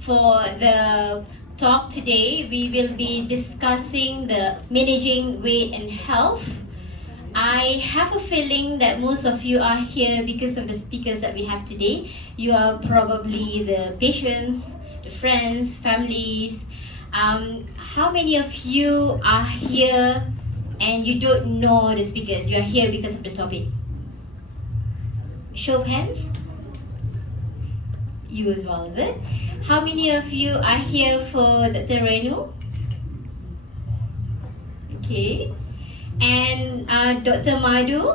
For the talk today, we will be discussing the managing weight and health. I have a feeling that most of you are here because of the speakers that we have today. You are probably the patients, the friends, families. How many of you are here and you don't know the speakers? You are here because of the topic. Show of hands. You as well, is it? How many of you are here for Dr. Renu? Okay. And Dr. Madhu?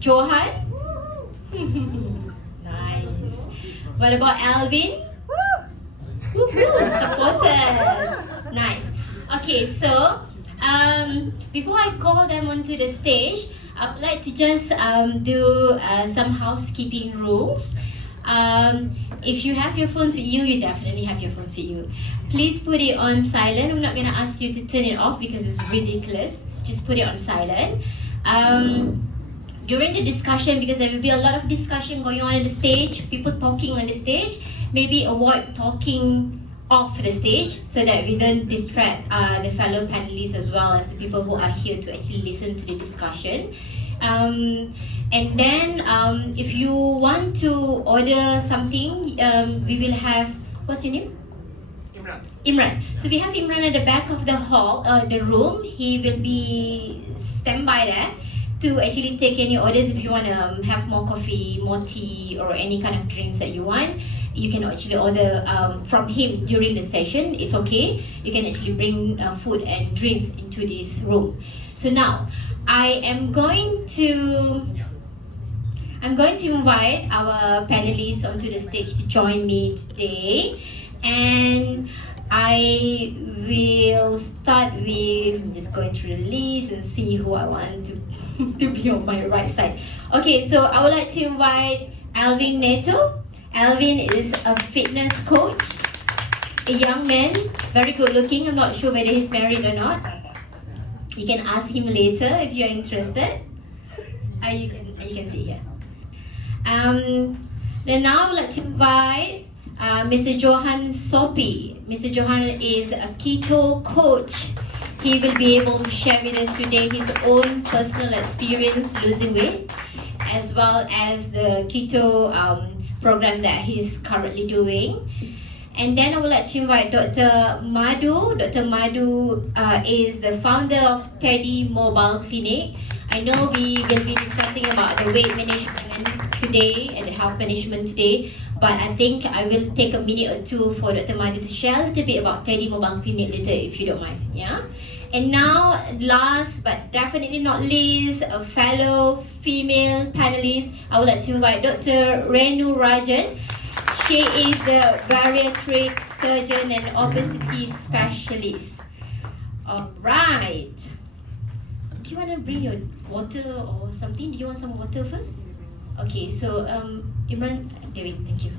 Johan? Nice. What about Alvin? Supporters. Nice. Okay, so before I call them onto the stage, I would like to just do some housekeeping rules. If you have your phones with you, you definitely have your phones with you. Please put it on silent. I'm not going to ask you to turn it off because it's ridiculous. So just put it on silent. During the discussion, because there will be a lot of discussion going on the stage, people talking on the stage, maybe avoid talking off the stage so that we don't distract the fellow panelists as well as the people who are here to actually listen to the discussion. And then if you want to order something, we will have, what's your name? Imran. So we have Imran at the back of the hall, the room. He will be standby there to actually take any orders. If you want to have more coffee, more tea, or any kind of drinks that you want, you can actually order from him during the session. It's okay. You can actually bring food and drinks into this room. So now, I am going to invite our panelists onto the stage to join me today, and I will start with, I'm just going through the list and see who I want to be on my right side. Okay, so I would like to invite Alvin Neto. Alvin is a fitness coach, a young man, very good looking. I'm not sure whether he's married or not. You can ask him later if you're interested. You can see here. Then now I would like to invite Mr. Johan Sopi. Mr. Johan is a keto coach. He will be able to share with us today his own personal experience losing weight, as well as the keto program that he's currently doing. And then I would like to invite Dr. Madhu. Dr. Madhu is the founder of Teddy Mobile Clinic. I know we will be discussing about the weight management today and the health management today, but I think I will take a minute or two for Dr. Madhu to share a little bit about Teddy Mobile Clinic later, if you don't mind. Yeah. And now, last but definitely not least, a fellow female panelist, I would like to invite Dr. Renu Rajan. She is the bariatric surgeon and obesity specialist. All right. Do you want to bring your water or something? Do you want some water first? Okay, so Imran, David, thank you.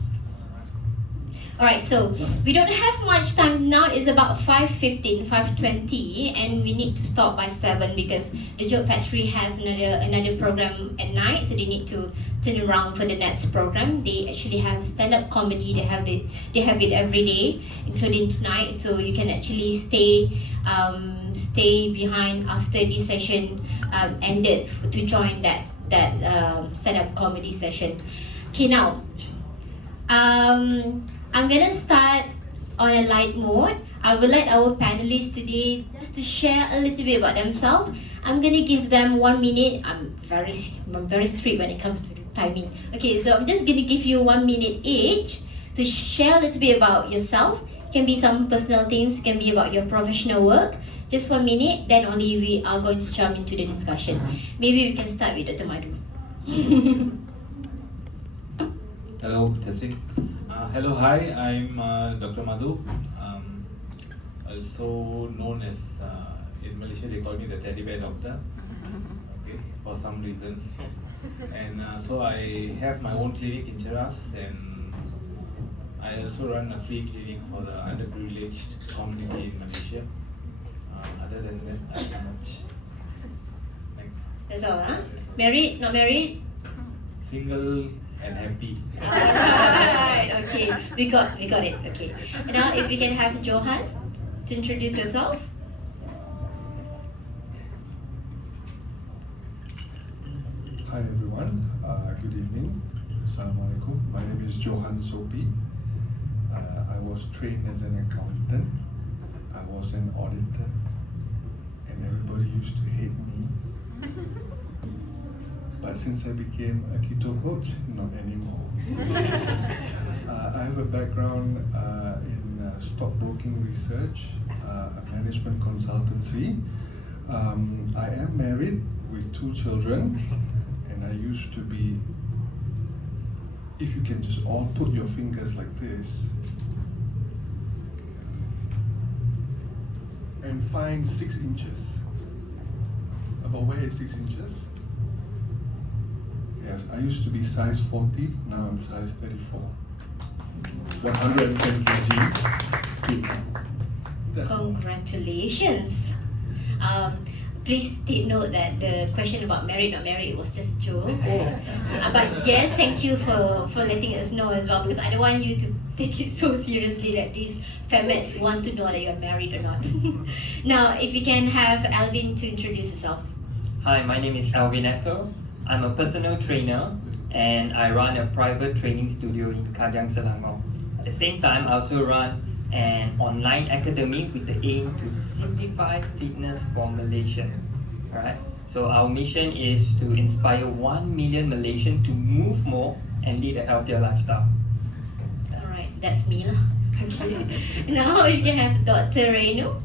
Alright, so we don't have much time now. It's about 5:15, 5:20, and we need to stop by 7 because the Joke Factory has another program at night, so they need to turn around for the next program. They actually have stand-up comedy. They have it every day, including tonight. So you can actually stay behind after this session ended to join that stand-up comedy session. Okay, now. I'm gonna start on a light mode. I would like our panelists today just to share a little bit about themselves. I'm gonna give them 1 minute. I'm very strict when it comes to timing. Okay, so I'm just gonna give you 1 minute each to share a little bit about yourself. It can be some personal things, it can be about your professional work. Just 1 minute, then only we are going to jump into the discussion. Maybe we can start with Dr. Madhu. Hello, testing. Hello, hi, I'm Dr. Madhu, also known as, in Malaysia they call me the teddy bear doctor, okay, for some reasons. And so I have my own clinic in Cheras, and I also run a free clinic for the underprivileged community in Malaysia. Other than that, nothing much. Thanks. That's all, huh? Married? Not married? Single and happy. Alright. We got it. Okay. Now, if we can have Johan to introduce yourself. Hi everyone, good evening. Assalamualaikum. My name is Johan Sopi. I was trained as an accountant. I was an auditor, and everybody used to hate me. But since I became a keto coach, not anymore. I have a background in stockbroking research, a management consultancy. I am married with 2 children, and I used to be, if you can just all put your fingers like this, and find 6 inches. About where is 6 inches? Yes, I used to be size 40, now I'm size 34. 110 kg. That's all. Congratulations. Please take note that the question about married, not married was just a joke. But yes, thank you for letting us know as well, because I don't want you to take it so seriously that this FEMx wants to know that you're married or not. Now, if we can have Alvin to introduce yourself. Hi, my name is Alvin Eto. I'm a personal trainer and I run a private training studio in Kajang, Selangor. At the same time, I also run an online academy with the aim to simplify fitness for Malaysian. Alright, so our mission is to inspire 1 million Malaysians to move more and lead a healthier lifestyle. Alright, that's me lah. Okay. Now you can have Dr. Renu.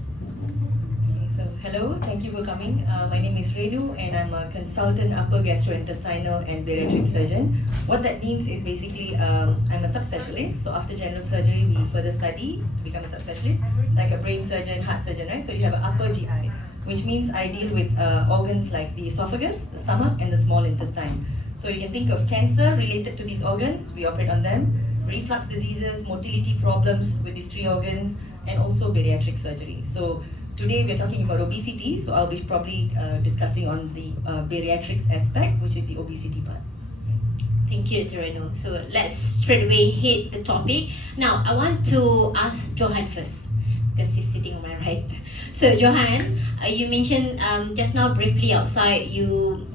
So, hello, thank you for coming. My name is Renu and I'm a consultant upper gastrointestinal and bariatric surgeon. What that means is basically I'm a subspecialist. So after general surgery, we further study to become a subspecialist, like a brain surgeon, heart surgeon, right? So you have an upper GI, which means I deal with organs like the esophagus, the stomach, and the small intestine. So you can think of cancer related to these organs, we operate on them, reflux diseases, motility problems with these 3 organs, and also bariatric surgery. So today we're talking about obesity, so I'll be probably discussing on the bariatrics aspect, which is the obesity part. Thank you, Dr. Renu. So let's straight away hit the topic. Now, I want to ask Johan first, because he's sitting on my right. So Johan, you mentioned just now briefly outside, you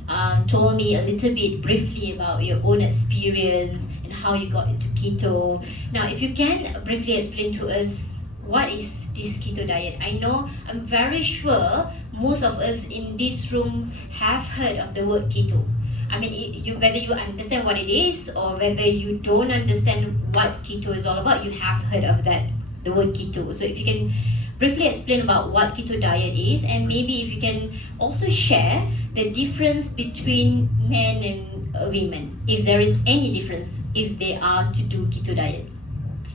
told me a little bit briefly about your own experience and how you got into keto. Now, if you can briefly explain to us, what is this keto diet? I know, I'm very sure most of us in this room have heard of the word keto. I mean, whether you understand what it is or whether you don't understand what keto is all about, you have heard of that, the word keto. So if you can briefly explain about what keto diet is, and maybe if you can also share the difference between men and women, if there is any difference, if they are to do keto diet.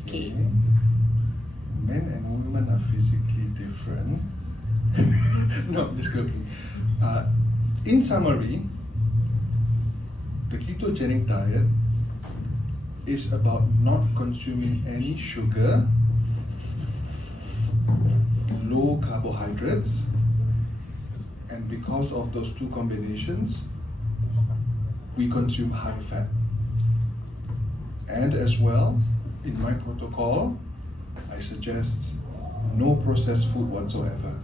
Okay. Men and women are physically different. No, I'm just joking. In summary, the ketogenic diet is about not consuming any sugar, low carbohydrates, and because of those 2 combinations, we consume high fat. And as well, in my protocol, I suggest no processed food whatsoever.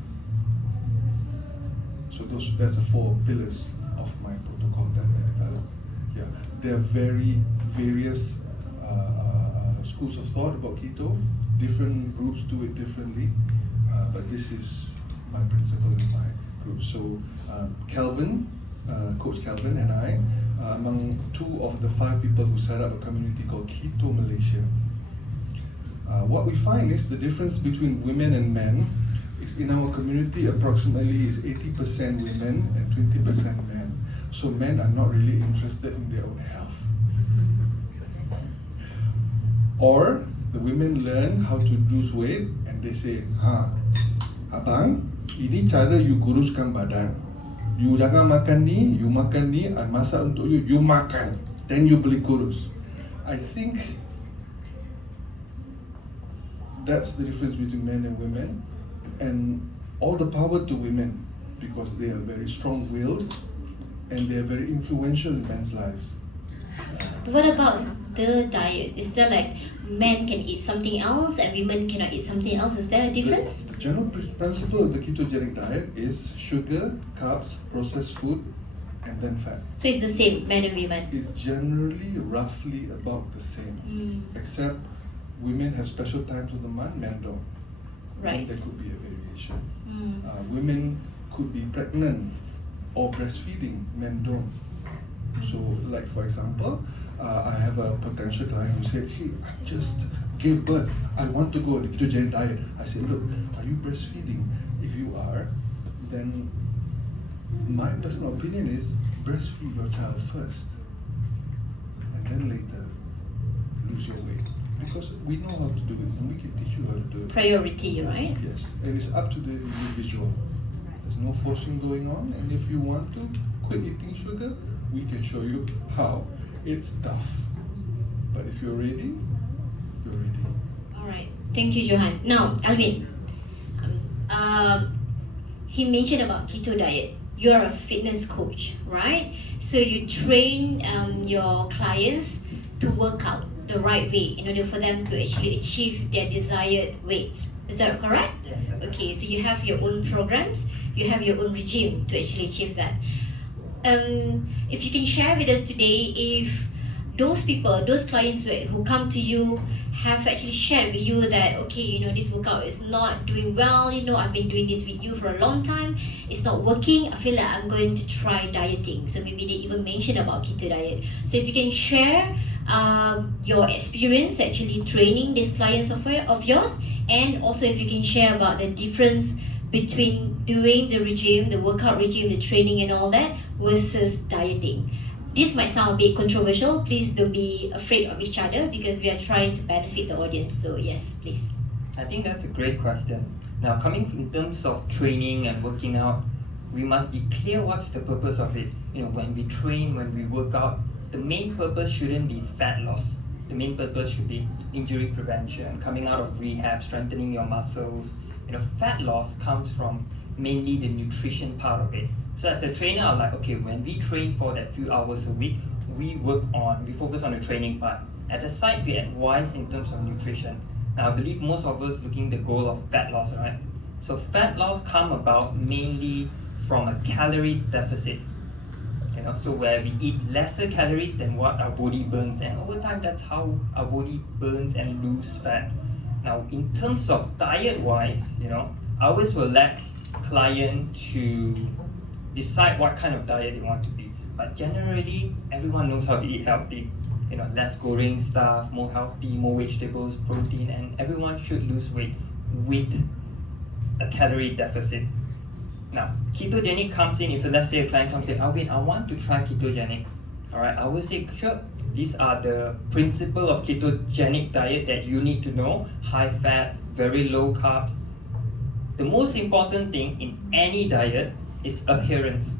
So that's the 4 pillars of my protocol that I developed. Yeah, there are various schools of thought about keto. Different groups do it differently, but this is my principle in my group. So Calvin, Coach Calvin and I, among 2 of the 5 people who set up a community called Keto Malaysia. What we find is the difference between women and men is in our community approximately is 80% women and 20% men. So men are not really interested in their own health. Or the women learn how to lose weight and they say, abang, ini cara you kuruskan badan. You jangan makan ni, you makan ni, I masak untuk you, you makan. Then you boleh kurus. I think that's the difference between men and women, and all the power to women because they are very strong-willed and they are very influential in men's lives. What about the diet? Is there like men can eat something else and women cannot eat something else? Is there a difference? The general principle of the ketogenic diet is sugar, carbs, processed food, and then fat. So it's the same, men and women. It's generally roughly about the same, except women have special times of the month, men don't. Right. And there could be a variation. Women could be pregnant or breastfeeding, men don't. So, like for example, I have a potential client who said, "Hey, I just gave birth. I want to go on the ketogenic diet." I said, "Look, are you breastfeeding? If you are, then my personal opinion is breastfeed your child first, and then later lose your weight, because we know how to do it and we can teach you how to do it." Priority, right? Yes, and it's up to the individual. There's no forcing going on, and if you want to quit eating sugar, we can show you how. It's tough, but if you're ready, you're ready. All right. Thank you, Johan. Now, Alvin, he mentioned about keto diet. You are a fitness coach, right? So you train your clients to work out the right way in order for them to actually achieve their desired weights. Is that correct? Yeah. Okay, so you have your own programs, you have your own regime to actually achieve that. If you can share with us today, if those people, those clients who come to you have actually shared with you that, okay, this workout is not doing well, I've been doing this with you for a long time, it's not working, I feel like I'm going to try dieting. So maybe they even mentioned about keto diet. So if you can share your experience actually training these clients of yours, and also if you can share about the difference between doing the regime, the workout regime, the training and all that versus dieting. This might sound a bit controversial. Please don't be afraid of each other because we are trying to benefit the audience. So yes, please. I think that's a great question. Now, coming in terms of training and working out, we must be clear what's the purpose of it. When we train, when we work out, the main purpose shouldn't be fat loss. The main purpose should be injury prevention, coming out of rehab, strengthening your muscles. Fat loss comes from mainly the nutrition part of it. So as a trainer, I'm like, okay, when we train for that few hours a week, we focus on the training part. At the side, we advise in terms of nutrition. Now, I believe most of us looking the goal of fat loss, right? So fat loss come about mainly from a calorie deficit. So where we eat lesser calories than what our body burns, and over time, that's how our body burns and lose fat. Now, in terms of diet-wise, I always will let client to decide what kind of diet they want to be. But generally, everyone knows how to eat healthy. Less goreng stuff, more healthy, more vegetables, protein, and everyone should lose weight with a calorie deficit. Now, ketogenic comes in, if let's say a client comes in, Alvin, I want to try ketogenic. Alright, I will say, sure, these are the principle of ketogenic diet that you need to know. High fat, very low carbs. The most important thing in any diet is adherence.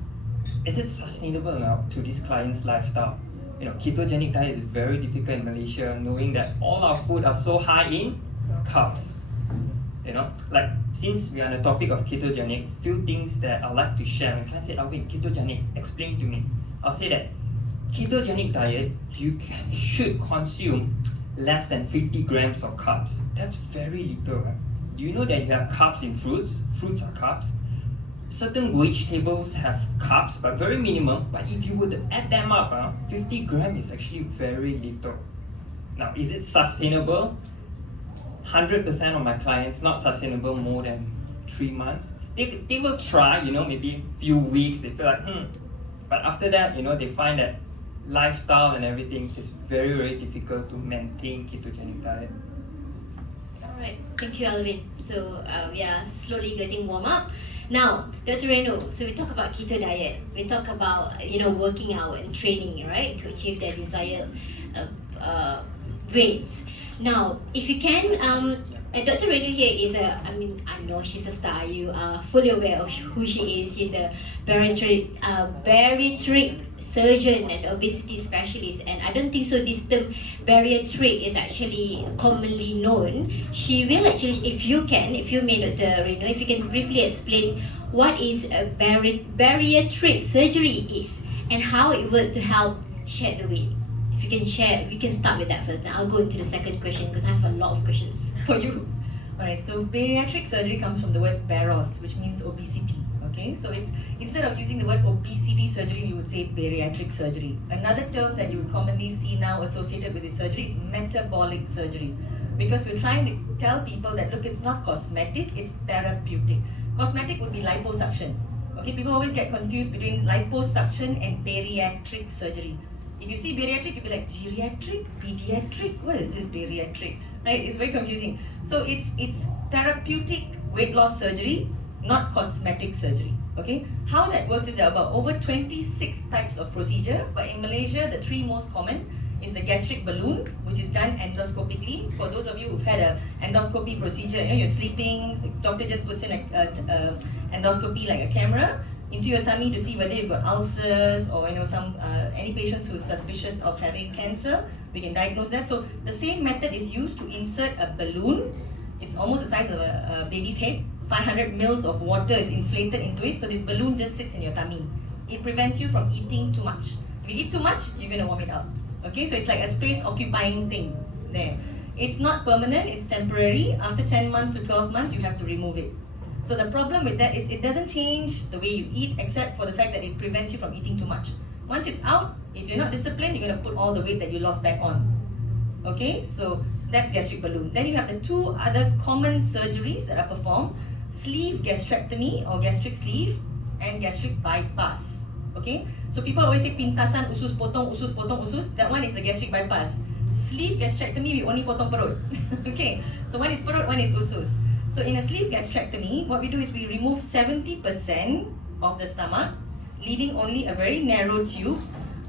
Is it sustainable now to this client's lifestyle? Ketogenic diet is very difficult in Malaysia, knowing that all our food are so high in carbs. Like since we are on the topic of ketogenic, few things that I like to share. When clients say, Alvin, ketogenic, explain to me. I'll say that ketogenic diet, you should consume less than 50 grams of carbs. That's very little. Right? Do you know that you have carbs in fruits? Fruits are carbs. Certain vegetables have carbs, but very minimum. But if you were to add them up, 50 grams is actually very little. Now, is it sustainable? 100% of my clients not sustainable more than 3 months. They will try, maybe a few weeks. They feel like, But after that, they find that lifestyle and everything is very, very difficult to maintain ketogenic diet. Alright, thank you, Alvin. So we are slowly getting warm up. Now, Dr. Renu, so we talk about keto diet. We talk about working out and training, right, to achieve their desired weight. Now, if you can, Dr. Renu here is I know she's a star. You are fully aware of who she is. She's a bariatric surgeon and obesity specialist, and I don't think so this term bariatric is actually commonly known. She will actually, if you may, Dr. Renu, if you can briefly explain what is a bariatric surgery is and how it works to help shed the weight. If you can share, we can start with that first. Then I'll go into the second question because I have a lot of questions for you. Alright, so bariatric surgery comes from the word baros, which means obesity. Okay, so it's instead of using the word obesity surgery, we would say bariatric surgery. Another term that you would commonly see now associated with this surgery is metabolic surgery, because we're trying to tell people that look, it's not cosmetic, it's therapeutic. Cosmetic would be liposuction. Okay, people always get confused between liposuction and bariatric surgery. If you see bariatric, you'll be like, geriatric, pediatric, what is this bariatric? Right? It's very confusing. So it's therapeutic weight loss surgery, not cosmetic surgery. Okay? How that works is there are about over 26 types of procedure, but in Malaysia, the three most common is the gastric balloon, which is done endoscopically. For those of you who've had an endoscopy procedure, you're sleeping, the doctor just puts in a endoscopy like a camera into your tummy to see whether you've got ulcers or any patients who's suspicious of having cancer, we can diagnose that. So the same method is used to insert a balloon. It's almost the size of a baby's head. 500 mils of water is inflated into it, so this balloon just sits in your tummy. It prevents you from eating too much. If you eat too much, you're going to vomit out. Okay, so it's like a space occupying thing there. It's not permanent, it's temporary. After 10 months to 12 months, you have to remove it. So the problem with that is it doesn't change the way you eat, except for the fact that it prevents you from eating too much. Once it's out, if you're not disciplined, you're going to put all the weight that you lost back on. Okay, so that's gastric balloon. Then you have the two other common surgeries that are performed: sleeve gastrectomy or gastric sleeve and gastric bypass. Okay, so people always say pintasan usus potong usus. That one is the gastric bypass. Sleeve gastrectomy, we only potong perut. Okay, so one is perut, one is usus. So in a sleeve gastrectomy, what we do is we remove 70% of the stomach, leaving only a very narrow tube.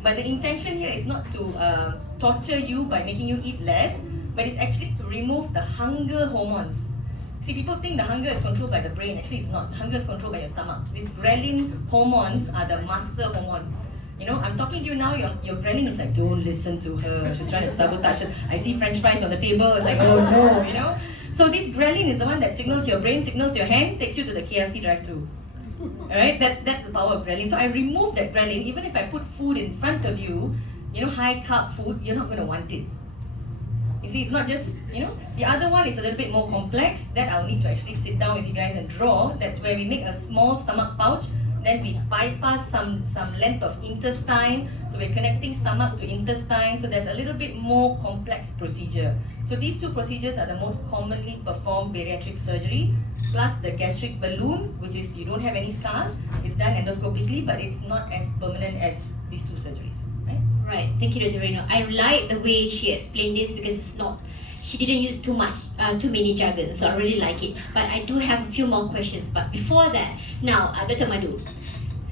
But the intention here is not to torture you by making you eat less, but it's actually to remove the hunger hormones. See, people think the hunger is controlled by the brain. Actually, it's not. Hunger is controlled by your stomach. These ghrelin hormones are the master hormone. I'm talking to you now, your ghrelin is like, don't listen to her. She's trying to sabotage us. I see French fries on the table. It's like, oh no, So this ghrelin is the one that signals your brain, signals your hand, takes you to the KFC drive-thru. Alright, that's the power of ghrelin. So I remove that ghrelin. Even if I put food in front of you, high carb food, you're not going to want it. You see, it's not just, the other one is a little bit more complex. That I'll need to actually sit down with you guys and draw. That's where we make a small stomach pouch. Then we bypass some length of intestine. So we're connecting stomach to intestine. So there's a little bit more complex procedure. So these two procedures are the most commonly performed bariatric surgery. Plus the gastric balloon, which is you don't have any scars. It's done endoscopically, but it's not as permanent as these two surgeries. Right? Right, thank you, Dr. Reno. I like the way she explained this because she didn't use too many jargon, so I really like it. But I do have a few more questions. But before that, now, Dr. Madhu,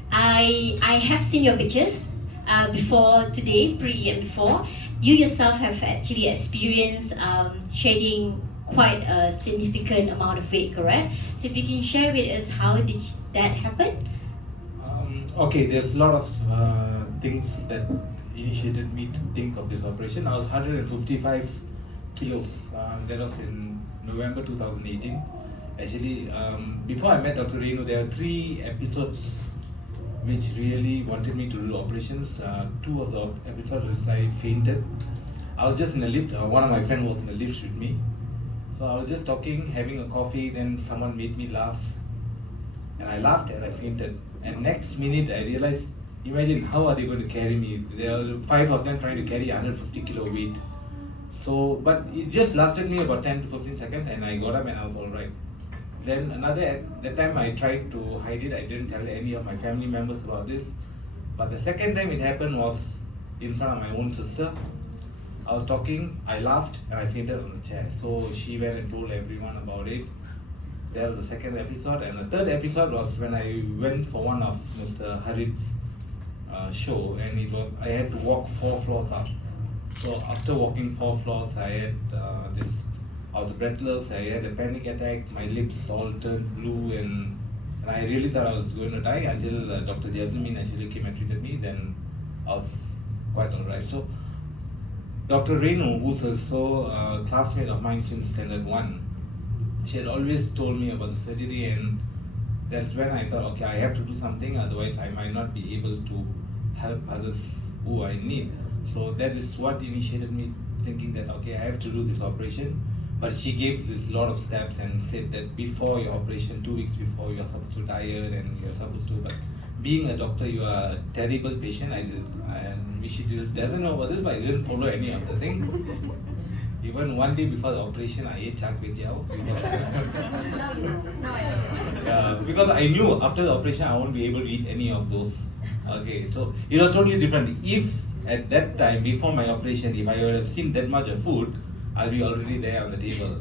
I have seen your pictures before today, pre and before. You yourself have actually experienced shedding quite a significant amount of weight, correct? So if you can share with us, how did that happen? Okay, there's a lot of things that initiated me to think of this operation. I was 155 kilos. That was in November 2018. Actually, before I met Dr. Renu, there were 3 episodes which really wanted me to do operations. 2 of the episodes I fainted. I was just in a lift. One of my friends was in the lift with me. So I was just talking, having a coffee, then someone made me laugh. And I laughed and I fainted. And next minute I realized, imagine how are they going to carry me? There are 5 of them trying to carry 150 kilo weight. So, but it just lasted me about 10 to 15 seconds and I got up and I was alright. Then that time I tried to hide it. I didn't tell any of my family members about this. But the second time it happened was in front of my own sister. I was talking, I laughed and I fainted on the chair. So she went and told everyone about it. That was the second episode. And the third episode was when I went for one of Mr. Harit's show, and I had to walk 4 floors up. So after walking 4 floors, I had I was breathless, I had a panic attack, my lips all turned blue, and I really thought I was going to die until Dr. Jasmine actually came and treated me. Then I was quite alright. So Dr. Renu, who's also a classmate of mine since standard 1, she had always told me about the surgery, and that's when I thought, okay, I have to do something, otherwise I might not be able to help others who I need. So that is what initiated me thinking that okay, I have to do this operation. But she gave this lot of steps and said that before your operation, 2 weeks before, you are supposed to diet and you are supposed to. But being a doctor, you are a terrible patient. And she doesn't know about this, but I didn't follow any of the things. Even one day before the operation, I ate char kway teow because Now you know. Now I know. because I knew after the operation I won't be able to eat any of those. Okay, so it was totally different. If at that time before my operation, if I would have seen that much of food, I'll be already there on the table.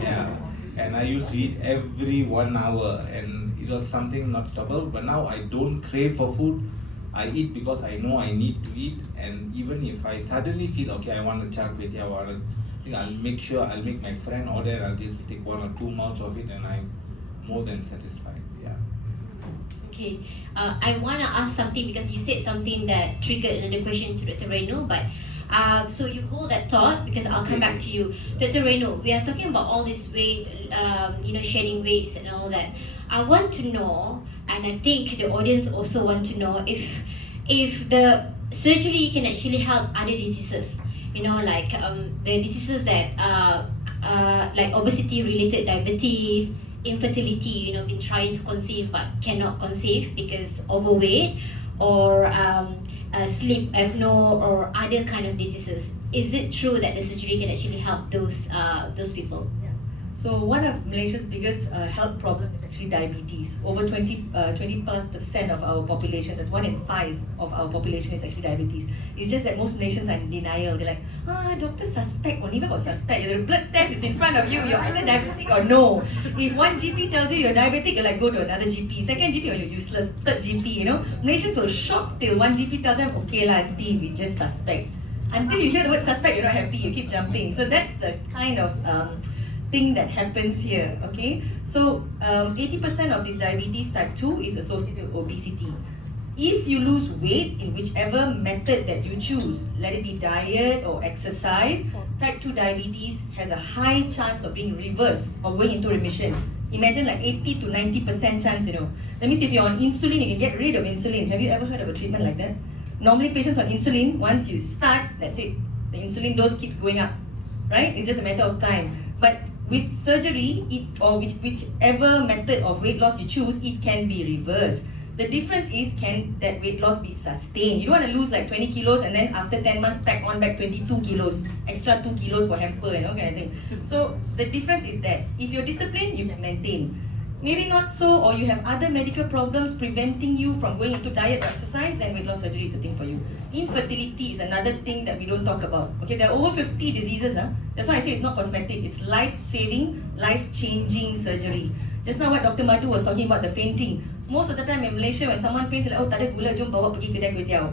Yeah, and I used to eat every 1 hour, and it was something not stoppable. But now I don't crave for food. I eat because I know I need to eat, and even if I suddenly feel okay, I want a char kway teow, I'll make sure I'll make my friend order. I'll just take 1 or 2 mouths of it, and I'm more than satisfied. Yeah. Okay, I want to ask something because you said something that triggered another question to Dr. Reno, but so you hold that thought because I'll come back to you. Dr. Reno, we are talking about all this weight, shedding weights and all that. I want to know, and I think the audience also want to know, if the surgery can actually help other diseases, like the diseases that like obesity-related diabetes, infertility, been trying to conceive but cannot conceive because overweight, or sleep apnea or other kind of diseases. Is it true that the surgery can actually help those people? Yeah. So one of Malaysia's biggest health problem is actually diabetes. Over 20+% of our population, that's 1 in 5 of our population is actually diabetes. It's just that most Malaysians are in denial. They're like, doctor suspect, or even got suspect. The blood test is in front of you, you're either diabetic or no. If one GP tells you you're diabetic, you're like, go to another GP. Second GP, or you're useless. Third GP, Malaysians will shock till one GP tells them, okay lah, auntie, we just suspect. Until you hear the word suspect, you're not happy, you keep jumping. So that's the kind of thing that happens here, okay? So 80% of this diabetes type 2 is associated with obesity. If you lose weight in whichever method that you choose, let it be diet or exercise, type 2 diabetes has a high chance of being reversed or going into remission. Imagine like 80 to 90% chance, That means if you're on insulin, you can get rid of insulin. Have you ever heard of a treatment like that? Normally patients on insulin, once you start, that's it. The insulin dose keeps going up, right? It's just a matter of time. But with surgery, whichever method of weight loss you choose, it can be reversed. The difference is, can that weight loss be sustained? You don't want to lose like 20 kilos and then after 10 months pack on back 22 kilos, extra 2 kilos for hamper, kind of thing. So the difference is that if you're disciplined, you can maintain. Maybe not so, or you have other medical problems preventing you from going into diet or exercise, then weight loss surgery is the thing for you. Infertility is another thing that we don't talk about. Okay, there are over 50 diseases. That's why I say it's not cosmetic, it's life-saving, life-changing surgery. Just now what Dr. Madhu was talking about, the fainting. Most of the time in Malaysia, when someone faints, like, tak ada gula, jom bawa pergi kedai kway teow.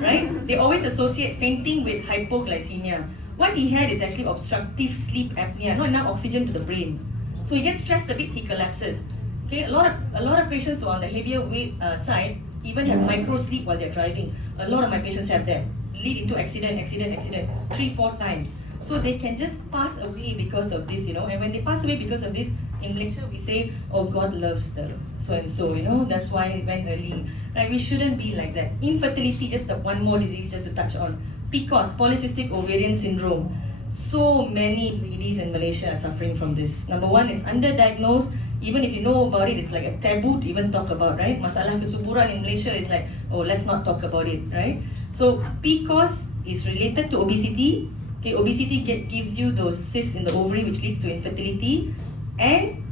Right? They always associate fainting with hypoglycemia. What he had is actually obstructive sleep apnea, not enough oxygen to the brain. So he gets stressed a bit, he collapses. Okay, a lot of patients who are on the heavier weight side even have micro sleep while they're driving. A lot of my patients have that. Lead into accident, 3-4 times. So they can just pass away because of this, And when they pass away because of this, in Malaysia we say, oh, God loves the so and so, That's why it went early. Right? We shouldn't be like that. Infertility, just one more disease just to touch on. PCOS, polycystic ovarian syndrome. So many ladies in Malaysia are suffering from this. Number one, it's underdiagnosed. Even if you know about it, it's like a taboo to even talk about, right? Masalah kesuburan in Malaysia is like, oh, let's not talk about it, right? So PCOS is related to obesity. Okay, obesity gives you those cysts in the ovary, which leads to infertility. And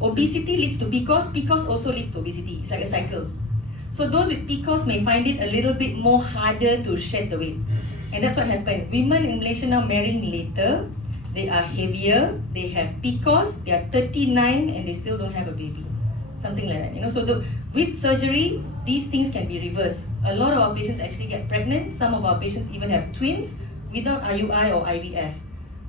obesity leads to PCOS. PCOS also leads to obesity. It's like a cycle. So those with PCOS may find it a little bit more harder to shed the weight. And that's what happened. Women in Malaysia now marrying later, they are heavier, they have PCOS, they are 39 and they still don't have a baby. Something like that, So with surgery, these things can be reversed. A lot of our patients actually get pregnant. Some of our patients even have twins without IUI or IVF.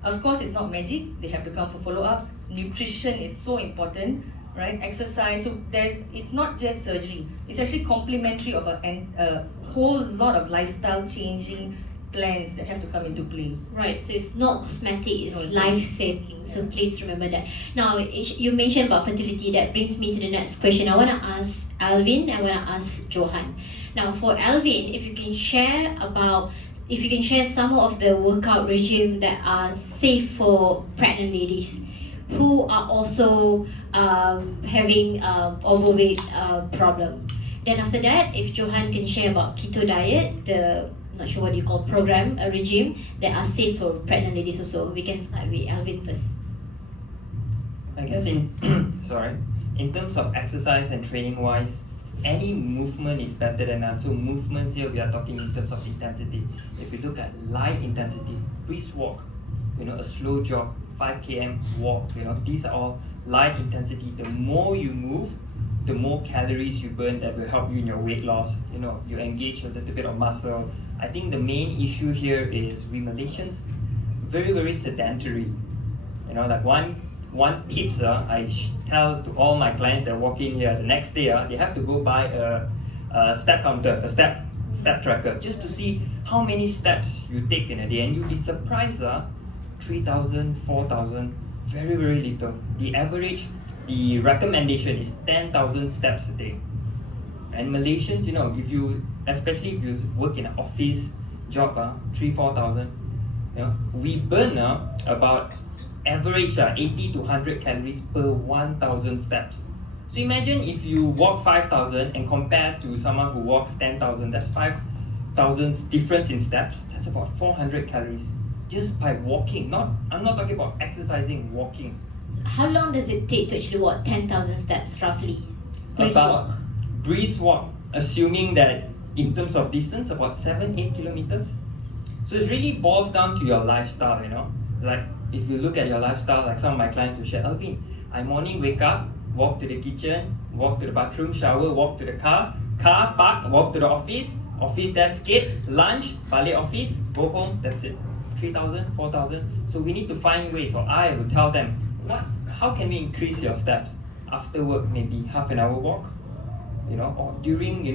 Of course, it's not magic. They have to come for follow-up. Nutrition is so important, right? Exercise. So it's not just surgery. It's actually complementary of a whole lot of lifestyle changing plans that have to come into play. Right, so it's not cosmetic, it's life-saving. So please remember that. Now, you mentioned about fertility. That brings me to the next question. I want to ask Alvin, I want to ask Johan. Now for Alvin, if you can share some of the workout regime that are safe for pregnant ladies who are also having overweight problem. Then after that, if Johan can share about keto diet, the not sure what you call program, a regime that are safe for pregnant ladies also. We can start with Alvin first. I guess in in terms of exercise and training wise, any movement is better than none. So movements here we are talking in terms of intensity. If you look at light intensity, brisk walk, a slow jog, 5 km walk, these are all light intensity. The more you move, the more calories you burn that will help you in your weight loss. You engage a little bit of muscle. I think the main issue here is we Malaysians very, very sedentary. Like one tips I tell to all my clients that walk in here the next day, they have to go buy a step counter, a step tracker, just to see how many steps you take in a day, and you'll be surprised. 3,000, 4,000, very, very little. The average, the recommendation is 10,000 steps a day. And Malaysians, especially if you work in an office job, 3,000-4,000, we burn about average 80 to 100 calories per 1,000 steps. So imagine if you walk 5,000 and compare to someone who walks 10,000, that's 5,000 difference in steps. That's about 400 calories just by walking. I'm not talking about exercising, walking. So how long does it take to actually walk 10,000 steps roughly? Brisk walk, assuming that in terms of distance, about 7-8 kilometers. So it really boils down to your lifestyle, Like if you look at your lifestyle, like some of my clients will share, Alvin, I morning wake up, walk to the kitchen, walk to the bathroom, shower, walk to the car, park, walk to the office there skate, lunch, balik office, go home, that's it. 3,000, 4,000. So we need to find ways, or I will tell them, how can we increase your steps? After work, maybe half an hour walk, or during,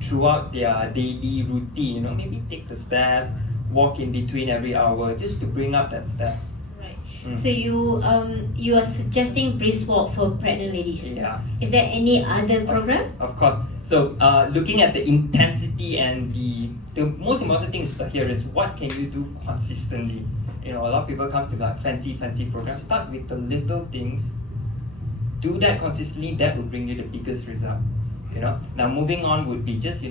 throughout their daily routine, maybe take the stairs, walk in between every hour, just to bring up that step. Right. So you are suggesting brisk walk for pregnant ladies. Yeah. Is there any other program? Of course. So looking at the intensity and the most important thing is adherence. What can you do consistently? A lot of people comes to like fancy programs. Start with the little things. Do that consistently. That will bring you the biggest result. Now moving on would be just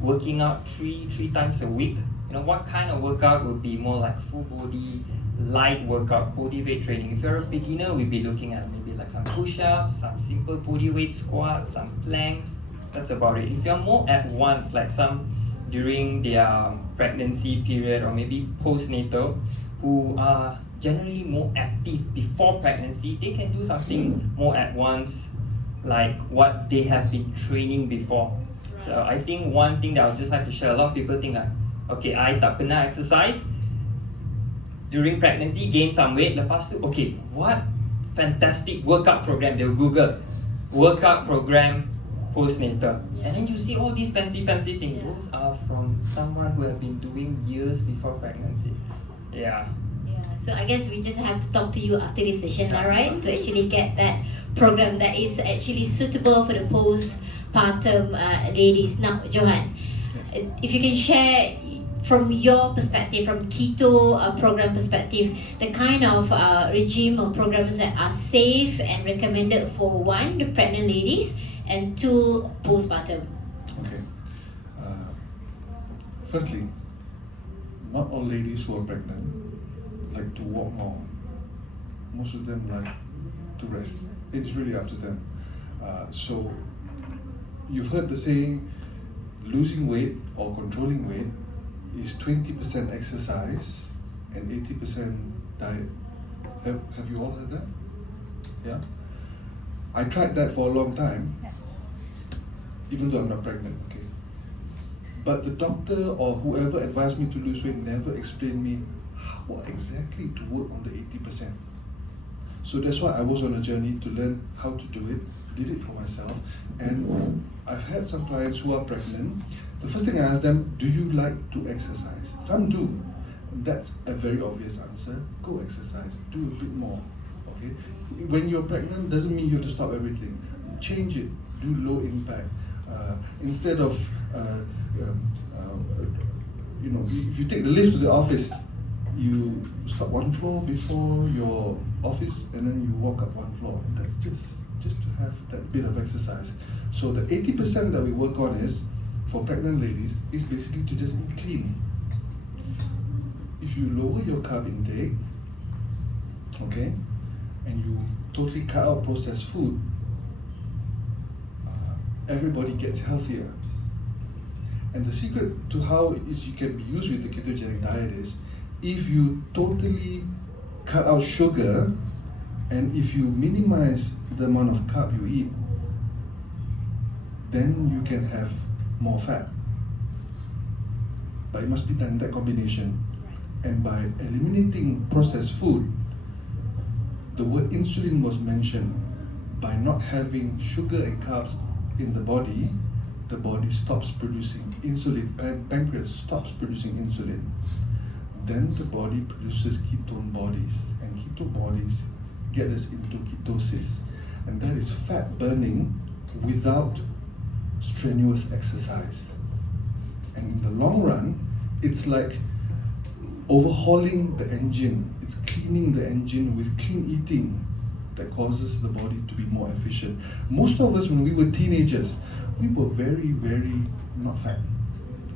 working out three times a week. What kind of workout would be more like full body, light workout, body weight training? If you're a beginner, we'd be looking at maybe like some push-ups, some simple body weight squats, some planks. That's about it. If you're more advanced, like some during their pregnancy period or maybe postnatal, who are generally more active before pregnancy, they can do something more advanced, like what they have been training before. Right. So I think one thing that I would just like to share, a lot of people think like, okay, I tak pernah exercise during pregnancy, gain some weight, lepas tu, okay, what fantastic workout program? They'll Google workout program postnatal, and then you see all these fancy things. Those are from someone who have been doing years before pregnancy. Yeah. So I guess we just have to talk to you after this session, alright? To actually get that program that is actually suitable for the postpartum ladies. Now, Johan, if you can share from your perspective, from keto program perspective, the kind of regime or programs that are safe and recommended for one, the pregnant ladies, and two, postpartum. Okay. Firstly, not all ladies who are pregnant like to walk more. Most of them like to rest. It's really up to them. So you've heard the saying, losing weight or controlling weight is 20% exercise and 80% diet. Have you all heard that? Yeah? I tried that for a long time, even though I'm not pregnant, okay? But the doctor or whoever advised me to lose weight never explained me how exactly to work on the 80%. So that's why I was on a journey to learn how to do it, did it for myself, and I've had some clients who are pregnant. The first thing I ask them, do you like to exercise? Some do. And that's a very obvious answer. Go exercise, do a bit more, okay? When you're pregnant, doesn't mean you have to stop everything. Change it, do low impact. Instead of if you take the lift to the office, you stop one floor before your office and then you walk up one floor. That's just to have that bit of exercise. So the 80% that we work on is, for pregnant ladies, is basically to just eat clean. If you lower your carb intake, okay, and you totally cut out processed food, everybody gets healthier. And the secret to how you can be used with the ketogenic diet is, if you totally cut out sugar and if you minimize the amount of carb you eat, then you can have more fat. But it must be done in that combination. And by eliminating processed food, the word insulin was mentioned. By not having sugar and carbs in the body stops producing insulin. Pancreas stops producing insulin. Then the body produces ketone bodies, and ketone bodies get us into ketosis. And that is fat burning without strenuous exercise. And in the long run, it's like overhauling the engine. It's cleaning the engine with clean eating that causes the body to be more efficient. Most of us, when we were teenagers, we were very, very not fat.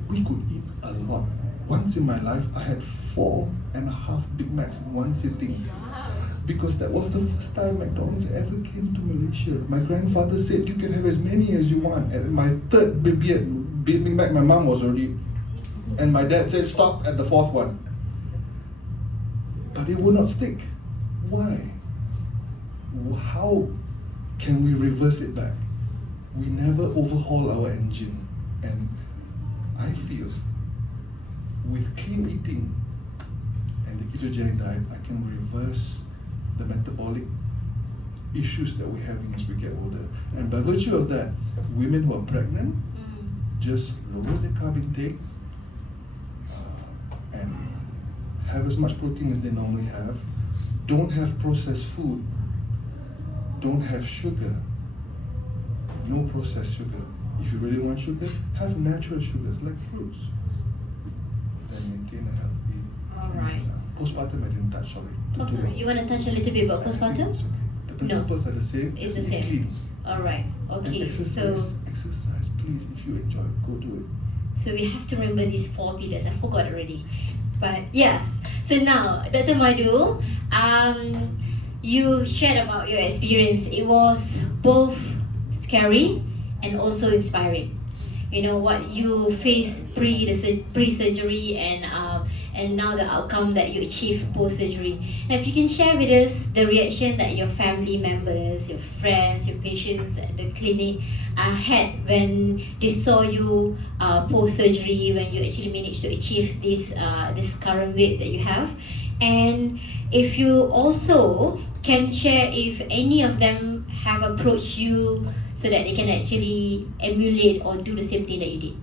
We could eat a lot. Once in my life, I had 4.5 Big Macs in one sitting. Because that was the first time McDonald's ever came to Malaysia. My grandfather said, you can have as many as you want. And my third Big Mac, my mom was already, and my dad said, stop at the fourth one. But it would not stick. Why? How can we reverse it back? We never overhaul our engine. And I feel with clean eating and the ketogenic diet, I can reverse the metabolic issues that we're having as we get older. And by virtue of that, women who are pregnant just lower their carb intake and have as much protein as they normally have. Don't have processed food. Don't have sugar. No processed sugar. If you really want sugar, have natural sugars like fruits. Then maintain a healthy. All right. Postpartum I didn't touch, sorry. You want to touch a little bit about postpartum? It's okay. The principles are the same. It's the Just eat same. clean. All right. And Okay. exercise, please. If you enjoy it, go do it. So we have to remember these 4 pillars. I forgot already. But yes. So now, Dr. Madhu, you shared about your experience. It was both scary and also inspiring. You know what you faced pre-surgery and now the outcome that you achieved post-surgery. Now, if you can share with us the reaction that your family members, your friends, your patients at the clinic had when they saw you post-surgery, when you actually managed to achieve this current weight that you have. And if you also can share if any of them have approached you so that they can actually emulate or do the same thing that you did.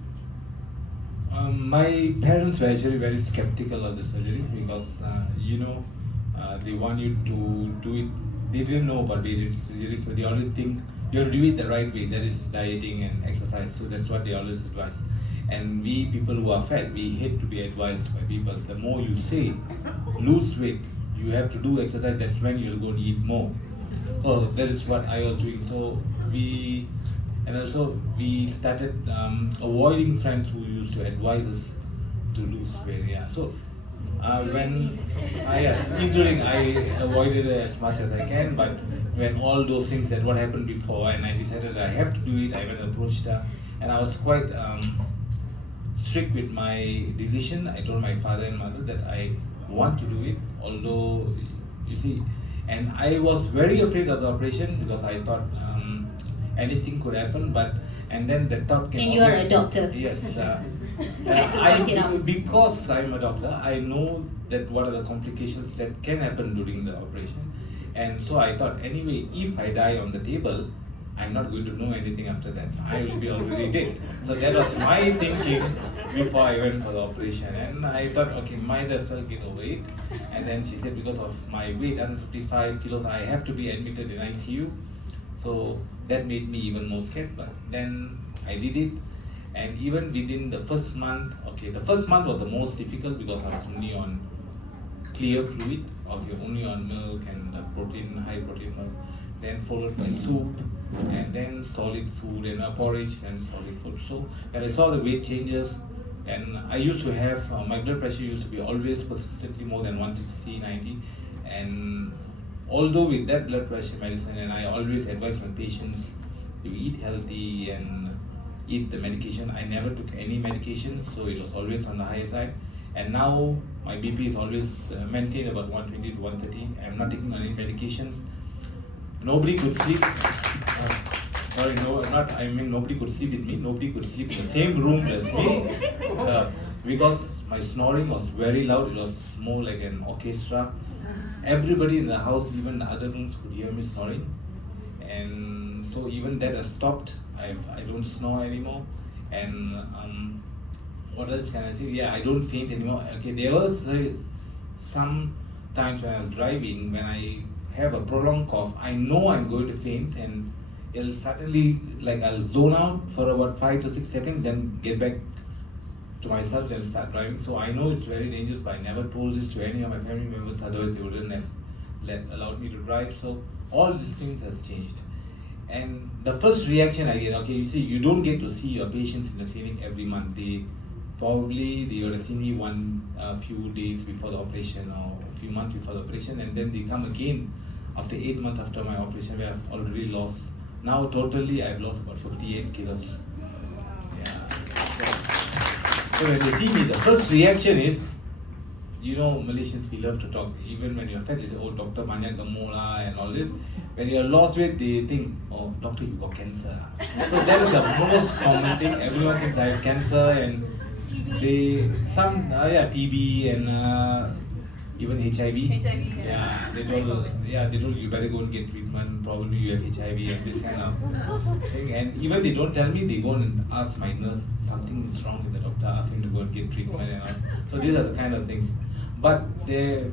My parents were actually very skeptical of the surgery because they want you to do it. They didn't know about bariatric surgery, so they always think you have to do it the right way. That is dieting and exercise. So that's what they always advise. And we people who are fat, we hate to be advised by people. The more you say, lose weight, you have to do exercise. That's when you'll go and eat more. Oh, that is what I was doing. So we started avoiding friends who used to advise us to lose weight. Yeah. So including I avoided it as much as I can. But when all those things that what happened before, and I decided I have to do it, I went and approached her, and I was quite strict with my decision. I told my father and mother that I want to do it, although you see. And I was very afraid of the operation because I thought anything could happen. And then the thought came. And you are a doctor. Yes. Had to point it out. Because I'm a doctor, I know that what are the complications that can happen during the operation. And so I thought, anyway, if I die on the table, I'm not going to know anything after that. I will be already dead. So that was my thinking before I went for the operation. And I thought, okay, might as well get over it. And then she said, because of my weight, 155 kilos, I have to be admitted in ICU. So that made me even more scared. But then I did it, and even within the first month, okay, the first month was the most difficult because I was only on clear fluid, okay, only on milk and protein, high protein milk, then followed by soup, and then solid food and porridge and solid food. So when I saw the weight changes, and I used to have, my blood pressure used to be always persistently more than 160, 90, and although with that blood pressure medicine, and I always advise my patients to eat healthy and eat the medication, I never took any medication, so it was always on the higher side. And now my BP is always maintained about 120 to 130. I'm not taking any medications. Nobody could sleep. Sorry, no, not. I mean, nobody could sleep with me. Nobody could sleep in the same room as me because my snoring was very loud. It was more like an orchestra. Everybody in the house, even the other rooms, could hear me snoring, and so even that has stopped. I don't snore anymore, and what else can I say? Yeah, I don't faint anymore. Okay, there was some times when I was driving, when I have a prolonged cough, I know I'm going to faint, and it'll suddenly, like, I'll zone out for about 5 to 6 seconds, then get back to myself and start driving. So I know it's very dangerous, but I never told this to any of my family members, otherwise they wouldn't have allowed me to drive. So all these things has changed. And the first reaction I get, okay, you see, you don't get to see your patients in the clinic every month. They would have seen me few days before the operation or a few months before the operation, and then they come again after 8 months after my operation, where I've already lost. Now totally I've lost about 58 kilos. Yeah. So when they see me, the first reaction is, you know, Malaysians, we love to talk. Even when you're fat, they say, oh, Dr. Banyak Gamola and all this. When you're lost weight, they think, oh, doctor, you got cancer. So that is the most common thing. Everyone thinks I have cancer, and TB and even HIV. Yeah, they told you better go and get treatment. Probably you have HIV and this kind of thing. And even they don't tell me, they go and ask my nurse, something is wrong with the doctor. Ask him to go and get treatment and all. So these are the kind of things. But there,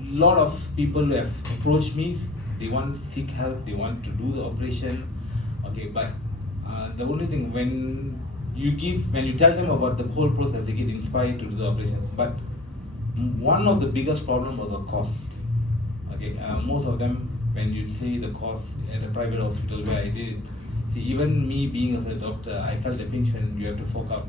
a lot of people who have approached me. They want to seek help. They want to do the operation. Okay, but the only thing, when you tell them about the whole process, they get inspired to do the operation. But one of the biggest problems was the cost. Okay, most of them, when you say the cost at a private hospital where I did it, see, even me being as a doctor, I felt the pinch when you have to fork out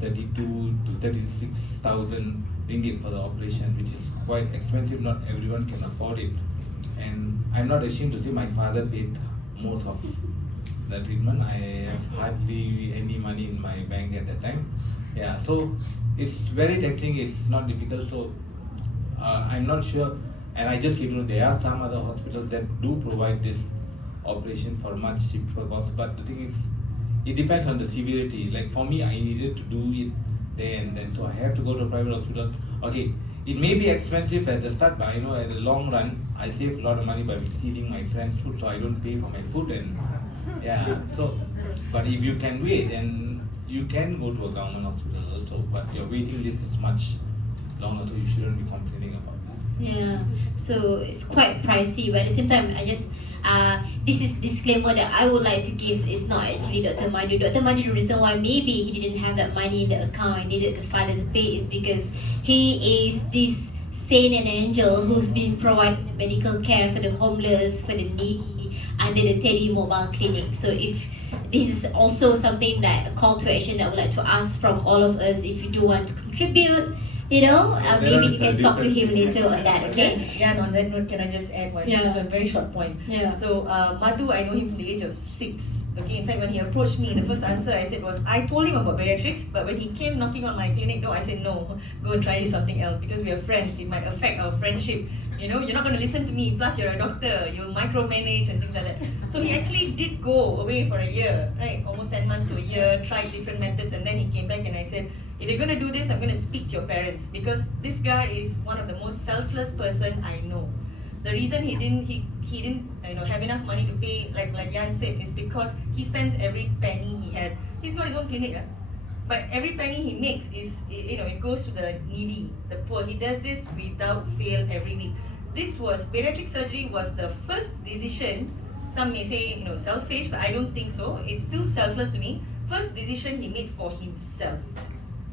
32 to 36,000 ringgit for the operation, which is quite expensive. Not everyone can afford it. And I'm not ashamed to say my father paid most of the treatment. I have hardly any money in my bank at that time. Yeah, so it's very taxing, it's not difficult. So I'm not sure, and I just keep to know there are some other hospitals that do provide this operation for much cheaper cost. But the thing is, it depends on the severity. Like for me, I needed to do it there and then, so I have to go to a private hospital. Okay, it may be expensive at the start, but I know at the long run, I save a lot of money by stealing my friend's food, so I don't pay for my food. And yeah, so, but if you can wait, then you can go to a government hospital also, but your waiting list is much longer, so you shouldn't be complaining about that. Yeah, so it's quite pricey, but at the same time, I just this is disclaimer that I would like to give. Is not actually Dr. Madu. Dr. Madu, the reason why maybe he didn't have that money in the account and needed the father to pay is because he is this saint and angel who's been providing medical care for the homeless, for the needy, under the Teddy Mobile Clinic. So if this is also something that a call to action that I would like to ask from all of us, if you do want to contribute, you know, maybe you can talk to him later on that, okay? Yeah, and on that note, can I just add just one very short point? Yeah. So Madhu, I know him from the age of 6. Okay, in fact, when he approached me, the first answer I said was, I told him about bariatrics, but when he came knocking on my clinic door, I said, no, go and try something else because we are friends. It might affect our friendship. You know, you're not going to listen to me, plus you're a doctor, you'll micromanage and things like that. So he actually did go away for a year, right? Almost 10 months to a year, tried different methods, and then he came back and I said, if you're going to do this, I'm going to speak to your parents because this guy is one of the most selfless person I know. The reason he didn't have enough money to pay, like Jan said, is because he spends every penny he has. He's got his own clinic, but every penny he makes is, it goes to the needy, the poor. He does this without fail every week. Bariatric surgery was the first decision Some may say, selfish, but I don't think so. It's still selfless to me. First decision he made for himself.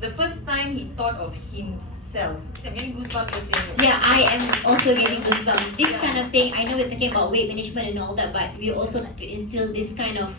The first time he thought of himself. I'm getting goosebumps just saying it. Yeah, I am also getting goosebumps. This kind of thing, I know we're talking about weight management and all that, but we also like to instill this kind of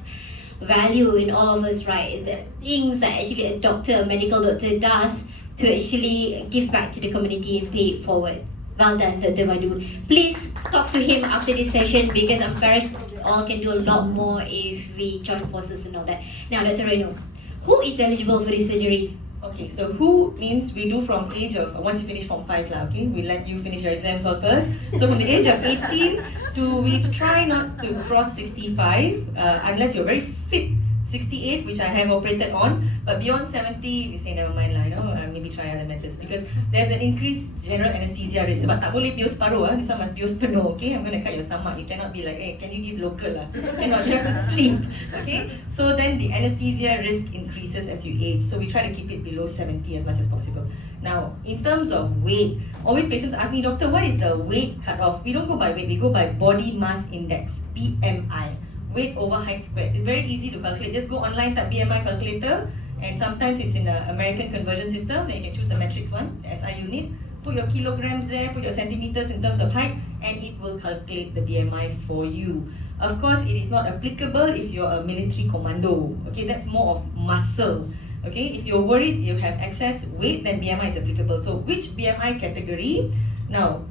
value in all of us, right? The things that actually a doctor, a medical doctor does to actually give back to the community and pay it forward. Well done, Dr. Madu. Please talk to him after this session because I'm very sure we all can do a lot more if we join forces and all that. Now, Dr. Reno, who is eligible for this surgery? Okay, so who means we do from age of, once you finish Form 5 lah, okay? We let you finish your exams all first. So from the age of 18 to, we try not to cross 65 unless you're very fit. 68, which I have operated on, but beyond 70, we say never mind lah, maybe try other methods because there's an increased general anesthesia risk. Sebab tak boleh bios paruh, this one must bios penuh, okay? I'm going to cut your stomach. You cannot be like, hey, can you give local lah? Cannot, you have to sleep, okay? So then the anesthesia risk increases as you age. So we try to keep it below 70 as much as possible. Now, in terms of weight, always patients ask me, doctor, what is the weight cutoff? We don't go by weight, we go by body mass index, BMI. Weight over height squared. It's very easy to calculate. Just go online, type BMI calculator, and sometimes it's in the American conversion system. Then you can choose the metrics one, the SI unit. Put your kilograms there, put your centimeters in terms of height, and it will calculate the BMI for you. Of course, it is not applicable if you're a military commando. Okay, that's more of muscle. Okay, if you're worried you have excess weight, then BMI is applicable. So which BMI category? Now,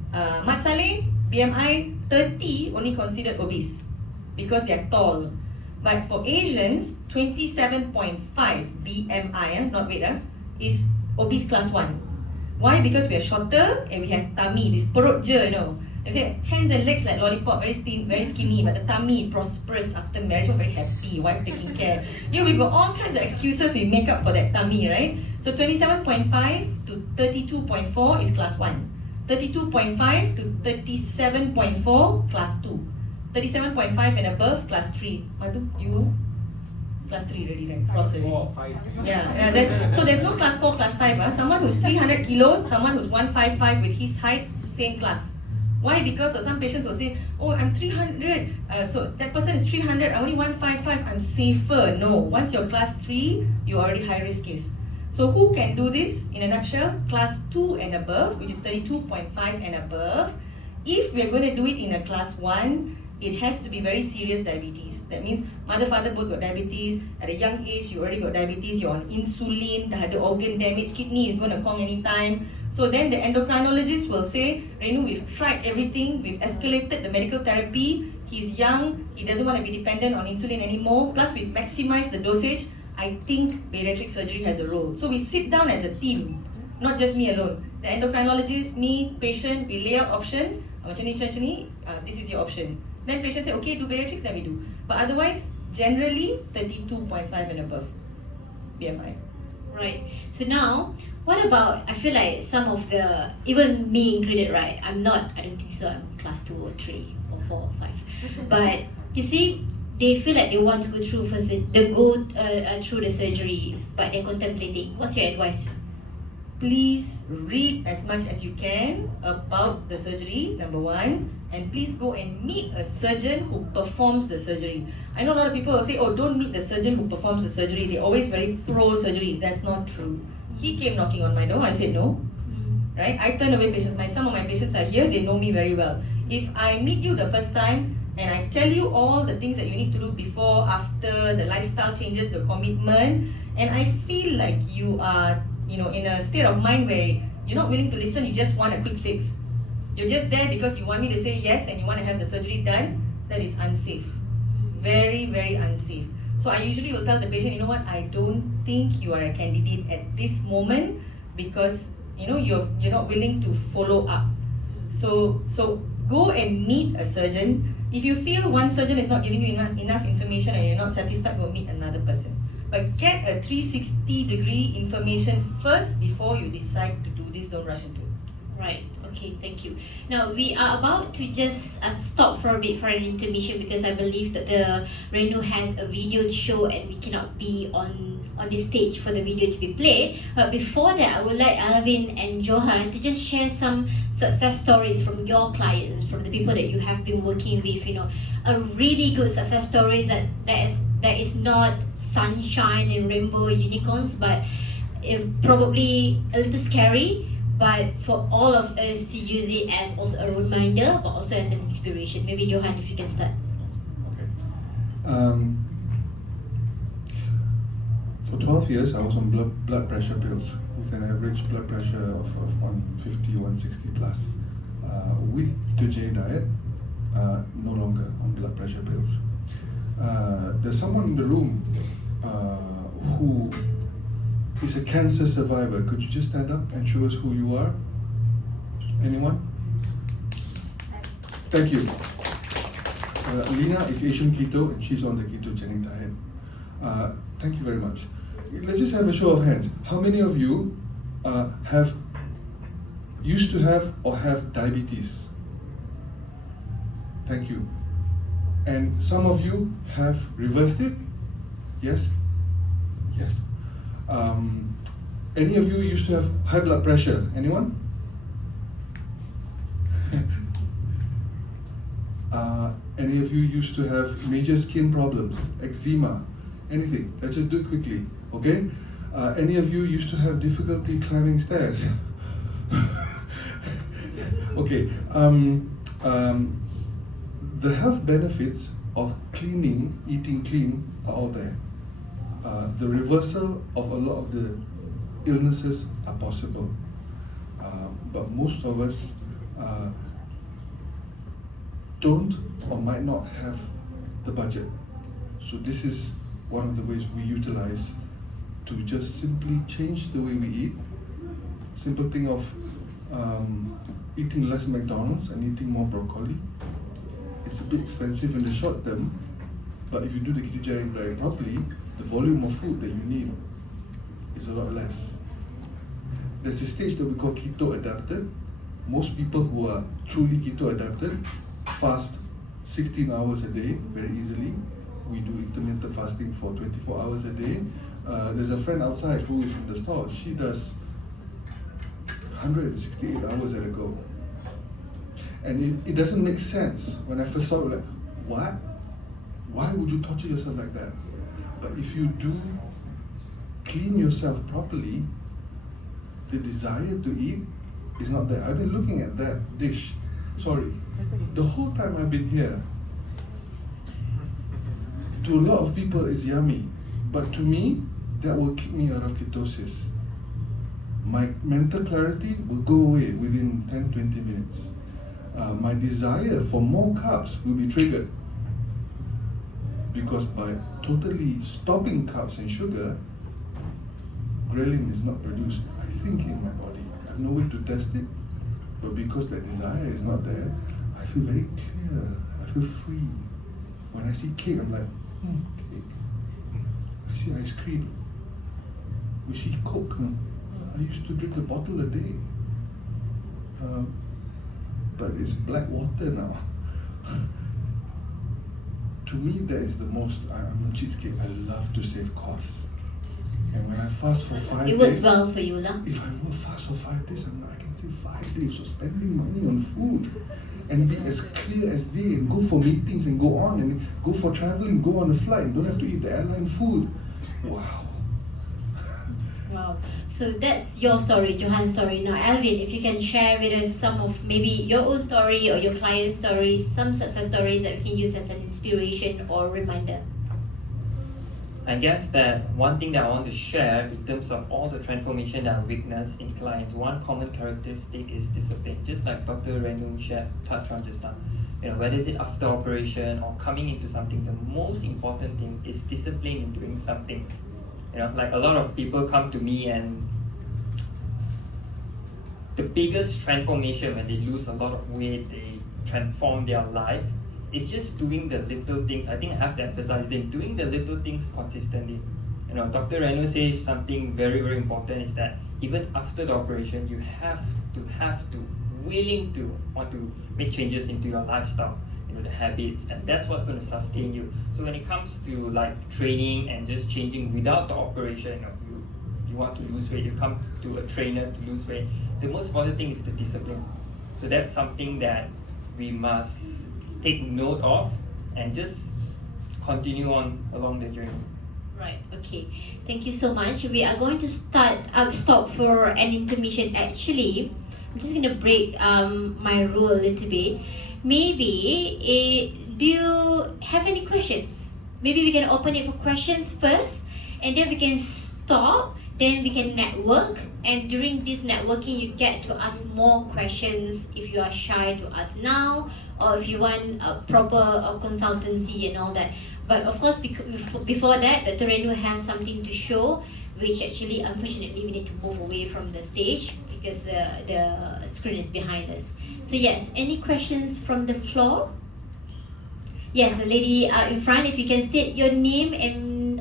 Mat Saleh, BMI 30 only considered obese, because they're tall. But for Asians, 27.5 BMI, not weight, is obese class 1. Why? Because we are shorter and we have tummy, this perut je, They say hands and legs like lollipop, very thin, very skinny, but the tummy prosperous after marriage, we're very happy, wife taking care. We've got all kinds of excuses we make up for that tummy, right? So 27.5 to 32.4 is class 1. 32.5 to 37.4, class 2. 37.5 and above, class 3. Madhu, you class 3 already, right? Cross already. 4 or 5. So there's no class 4, class 5. Someone who's 300 kilos, someone who's 155 with his height, same class. Why? Because some patients will say, oh, I'm 300, so that person is 300, I'm only 155, I'm safer. No, once you're class 3, you're already high risk case. So who can do this? In a nutshell, class 2 and above, which is 32.5 and above. If we're going to do it in a class 1, it has to be very serious diabetes. That means mother, father both got diabetes. At a young age, you already got diabetes. You're on insulin. The organ damage, kidney is going to come anytime. So then the endocrinologist will say, Renu, we've tried everything. We've escalated the medical therapy. He's young. He doesn't want to be dependent on insulin anymore. Plus, we've maximized the dosage. I think bariatric surgery has a role. So we sit down as a team, not just me alone. The endocrinologist, me, patient, we lay out options. Macam ni, this is your option. Then patients say, okay, do bariatrics, then we do. But otherwise, generally 32.5 and above BMI. Right. So now, what about, I feel like some of the, even me included, right? I don't think so, I'm class 2 or 3 or 4 or 5. But you see, they feel like they want to go through through the surgery, but they're contemplating. What's your advice? Please read as much as you can about the surgery, number 1. And please go and meet a surgeon who performs the surgery. I know a lot of people will say, oh, don't meet the surgeon who performs the surgery. They're always very pro-surgery. That's not true. He came knocking on my door. I said no. Right? I turn away patients. Some of my patients are here. They know me very well. If I meet you the first time and I tell you all the things that you need to do before, after, the lifestyle changes, the commitment, and I feel like you are, in a state of mind where you're not willing to listen, you just want a quick fix. You're just there because you want me to say yes and you want to have the surgery done, that is unsafe. Very, very unsafe. So I usually will tell the patient, you know what, I don't think you are a candidate at this moment because you're not willing to follow up. So go and meet a surgeon. If you feel one surgeon is not giving you enough information and you're not satisfied, go meet another person. But get a 360-degree information first before you decide to do this. Don't rush into it. Right. Okay, thank you. Now we are about to just stop for a bit for an intermission because I believe that the Renu has a video to show and we cannot be on the stage for the video to be played. But before that, I would like Alvin and Johan to just share some success stories from your clients, from the people that you have been working with, a really good success stories that is not sunshine and rainbow unicorns, but probably a little scary, but for all of us to use it as also a reminder, but also as an inspiration. Maybe Johan, if you can start. Okay. For 12 years, I was on blood pressure pills with an average blood pressure of 150, 160 plus. With ketogenic diet, no longer on blood pressure pills. There's someone in the room who is a cancer survivor. Could you just stand up and show us who you are? Anyone? Thank you. Lina is Asian keto and she's on the ketogenic diet. Thank you very much. Let's just have a show of hands. How many of you used to have or have diabetes? Thank you. And some of you have reversed it? Yes? Yes. Any of you used to have high blood pressure? Anyone? Any of you used to have major skin problems, eczema, anything? Let's just do it quickly, okay? Any of you used to have difficulty climbing stairs? Okay. The health benefits of eating clean are all there. The reversal of a lot of the illnesses are possible. But most of us don't or might not have the budget. So this is one of the ways we utilize to just simply change the way we eat. Simple thing of eating less McDonald's and eating more broccoli. It's a bit expensive in the short term, but if you do the ketogenic diet properly, the volume of food that you need is a lot less. There's a stage that we call keto adapted. Most people who are truly keto adapted fast 16 hours a day very easily. We do intermittent fasting for 24 hours a day. There's a friend outside who is in the store. She does 168 hours at a go. And it doesn't make sense. When I first saw it, like, what? Why would you torture yourself like that? But if you do clean yourself properly, the desire to eat is not there. I've been looking at that dish. Sorry. The whole time I've been here, to a lot of people it's yummy. But to me, that will kick me out of ketosis. My mental clarity will go away within 10-20 minutes. My desire for more carbs will be triggered, because by totally stopping carbs and sugar, ghrelin is not produced, I think, in my body. I have no way to test it, but because that desire is not there, I feel very clear, I feel free. When I see cake, I'm like, cake. I see ice cream. We see Coke. I used to drink a bottle a day. But it's black water now. To me, that is the most, I'm a cheapskate. I love to save costs. And when I fast for 5 days... It works well for you, lah. If I will fast for 5 days, I can save 5 days. So spending money on food and be as clear as day and go for meetings and go on and go for traveling, go on a flight and don't have to eat the airline food. Wow. Wow. So that's your story, Johan's story. Now, Alvin, if you can share with us some of maybe your own story or your client's stories, some success stories that we can use as an inspiration or reminder. I guess that one thing that I want to share in terms of all the transformation that I witnessed in clients, one common characteristic is discipline. Just like Dr. Renu touched on just now. Whether is it after operation or coming into something, the most important thing is discipline in doing something. Like a lot of people come to me and the biggest transformation when they lose a lot of weight, they transform their life, it's just doing the little things. I think I have to emphasize them, doing the little things consistently. Dr. Renu says something very, very important is that even after the operation, you have to willing to want to make changes into your lifestyle, the habits, and that's what's going to sustain you. So when it comes to like training and just changing without the operation, you want to lose weight, you come to a trainer to lose weight, the most important thing is the discipline. So that's something that we must take note of and just continue on along the journey. Right, okay. Thank you so much. We are going to stop for an intermission. Actually, I'm just going to break my rule a little bit. Maybe, do you have any questions? Maybe we can open it for questions first, and then we can stop, then we can network, and during this networking you get to ask more questions if you are shy to ask now, or if you want a proper consultancy and all that. But of course, before that, Dr. Renu has something to show, which actually, unfortunately, we need to move away from the stage because the screen is behind us. So yes, any questions from the floor? Yes, the lady in front, if you can state your name and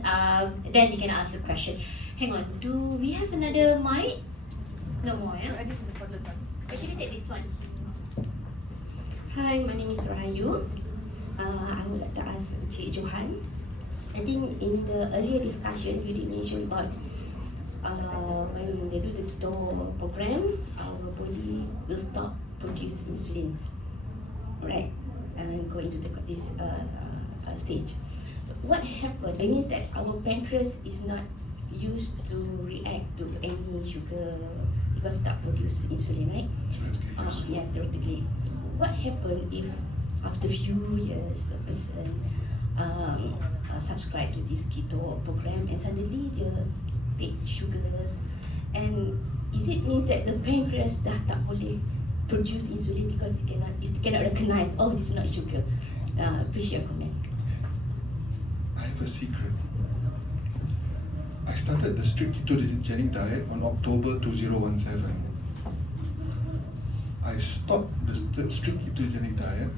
then you can ask the question. Hang on, do we have another mic? No more, yeah? This is the cordless one. Actually, take this one. Hi, my name is Rahayu. I would like to ask Cik Johan. I think in the earlier discussion you did mention about when they do the keto program, our body will stop produce insulins, right? And go into this stage. So what happened? It means that our pancreas is not used to react to any sugar because it doesn't produce insulin, right? Yes, theoretically. What happened if after few years a person subscribe to this keto program and suddenly they take sugars, and is it means that the pancreas dah tak boleh produce insulin because it cannot recognize, oh, this is not sugar? Appreciate your comment. I have a secret. I started the strict ketogenic diet on October 2017. I stopped the strict ketogenic diet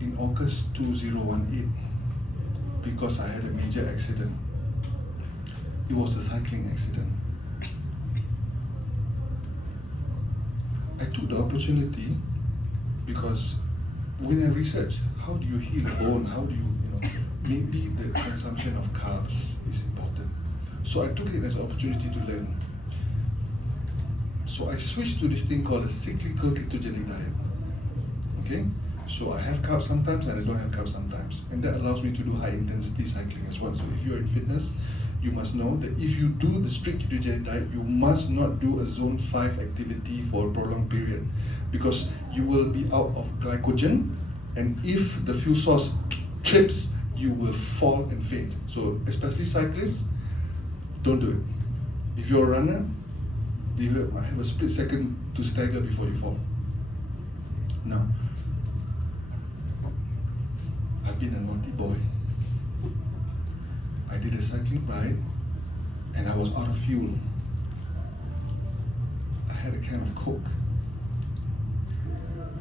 in August 2018 because I had a major accident. It was a cycling accident. I took the opportunity because when I researched how do you heal bone, how do you maybe the consumption of carbs is important. So I took it as an opportunity to learn. So I switched to this thing called a cyclical ketogenic diet. Okay? So I have carbs sometimes and I don't have carbs sometimes. And that allows me to do high intensity cycling as well. So if you're in fitness, you must know that if you do the strict ketogenic diet, you must not do a zone 5 activity for a prolonged period because you will be out of glycogen, and if the fuel source trips, you will fall and faint. So especially cyclists, don't do it. If you're a runner, you have a split second to stagger before you fall. Now, I've been a naughty boy. I did a cycling ride and I was out of fuel. I had a can of Coke.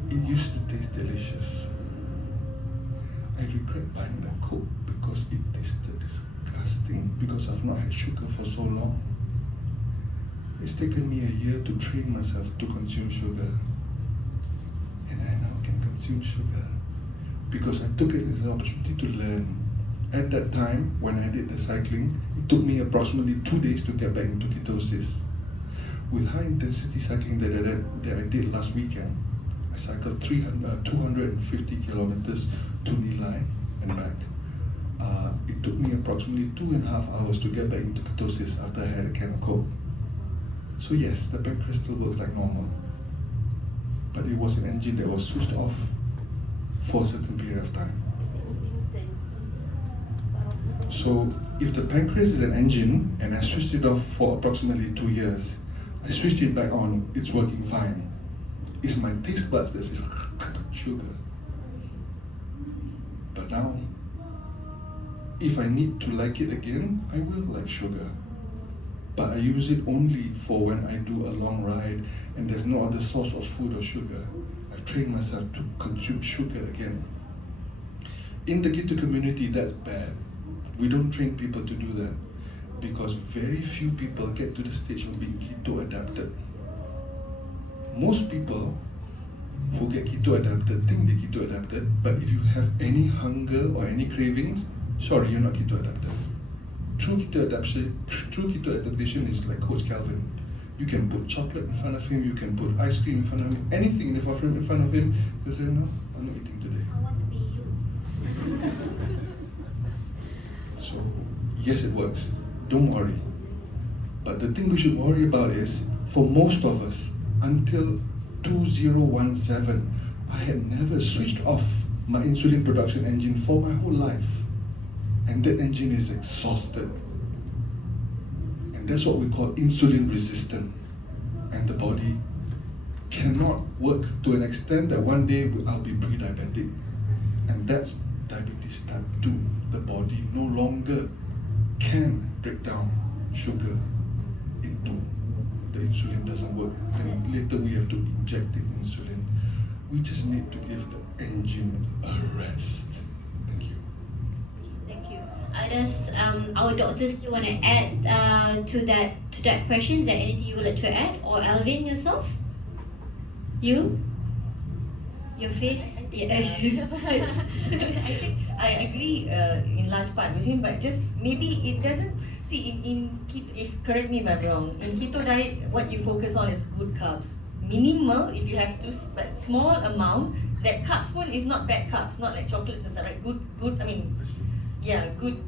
It used to taste delicious. I regret buying that Coke because it tasted disgusting because I've not had sugar for so long. It's taken me a year to train myself to consume sugar. And I now can consume sugar because I took it as an opportunity to learn. At that time, when I did the cycling, it took me approximately 2 days to get back into ketosis. With high intensity cycling that I did last weekend, I cycled 250 kilometers to Nilai and back. It took me approximately 2.5 hours to get back into ketosis after I had a can of Coke. So yes, the pancreas still works like normal, but it was an engine that was switched off for a certain period of time. So if the pancreas is an engine and I switched it off for approximately 2 years, I switched it back on, it's working fine. It's my taste buds that says sugar. But now, if I need to like it again, I will like sugar. But I use it only for when I do a long ride and there's no other source of food or sugar. I've trained myself to consume sugar again. In the keto community, that's bad. We don't train people to do that because very few people get to the stage of being keto adapted. Most people who get keto adapted think they're keto adapted, but if you have any hunger or any cravings, sorry, you're not keto adapted. True keto adaptation is like Coach Calvin. You can put chocolate in front of him, you can put ice cream in front of him, anything in front of him. He'll say, no, I'm not eating today. I want to be you. So, yes, it works. Don't worry. But the thing we should worry about is, for most of us, until 2017, I had never switched off my insulin production engine for my whole life. And that engine is exhausted. And that's what we call insulin resistant. And the body cannot work to an extent that one day I'll be pre-diabetic. And that's diabetes type 2. The body no longer can break down sugar into the insulin doesn't work. And later we have to inject the insulin. We just need to give the engine a rest. Thank you. Thank you. Does our doctors still want to add to that question? Is there anything you would like to add, or Alvin yourself? You? Your face? I think I agree in large part with him, but just maybe it doesn't see in keto. If correct me if I'm wrong, in keto diet, what you focus on is good carbs. Minimal, if you have to, but small amount. That carb spoon is not bad carbs, not like chocolates and stuff, right? Good. I mean, yeah, good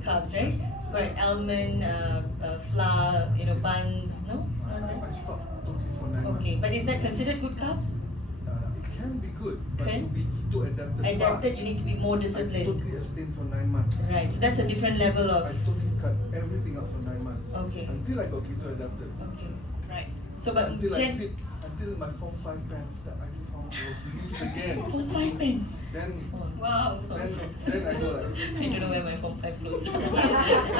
carbs, right? Correct. Almond, flour, buns. No, not that. I stopped totally for 9 months. Okay, but is that considered good carbs? It can be good, but Can? to be keto adapted Adapted, you need to be more I disciplined. totally abstained for 9 months. Right, so that's a different level I of. totally cut everything out for 9 months. Okay. Until I got keto adapted. Okay, right. So, but Until my Form 5 pants that I found was loose again. Form 5 pens. Then Wow. I go like, I don't know where my Form 5 clothes are.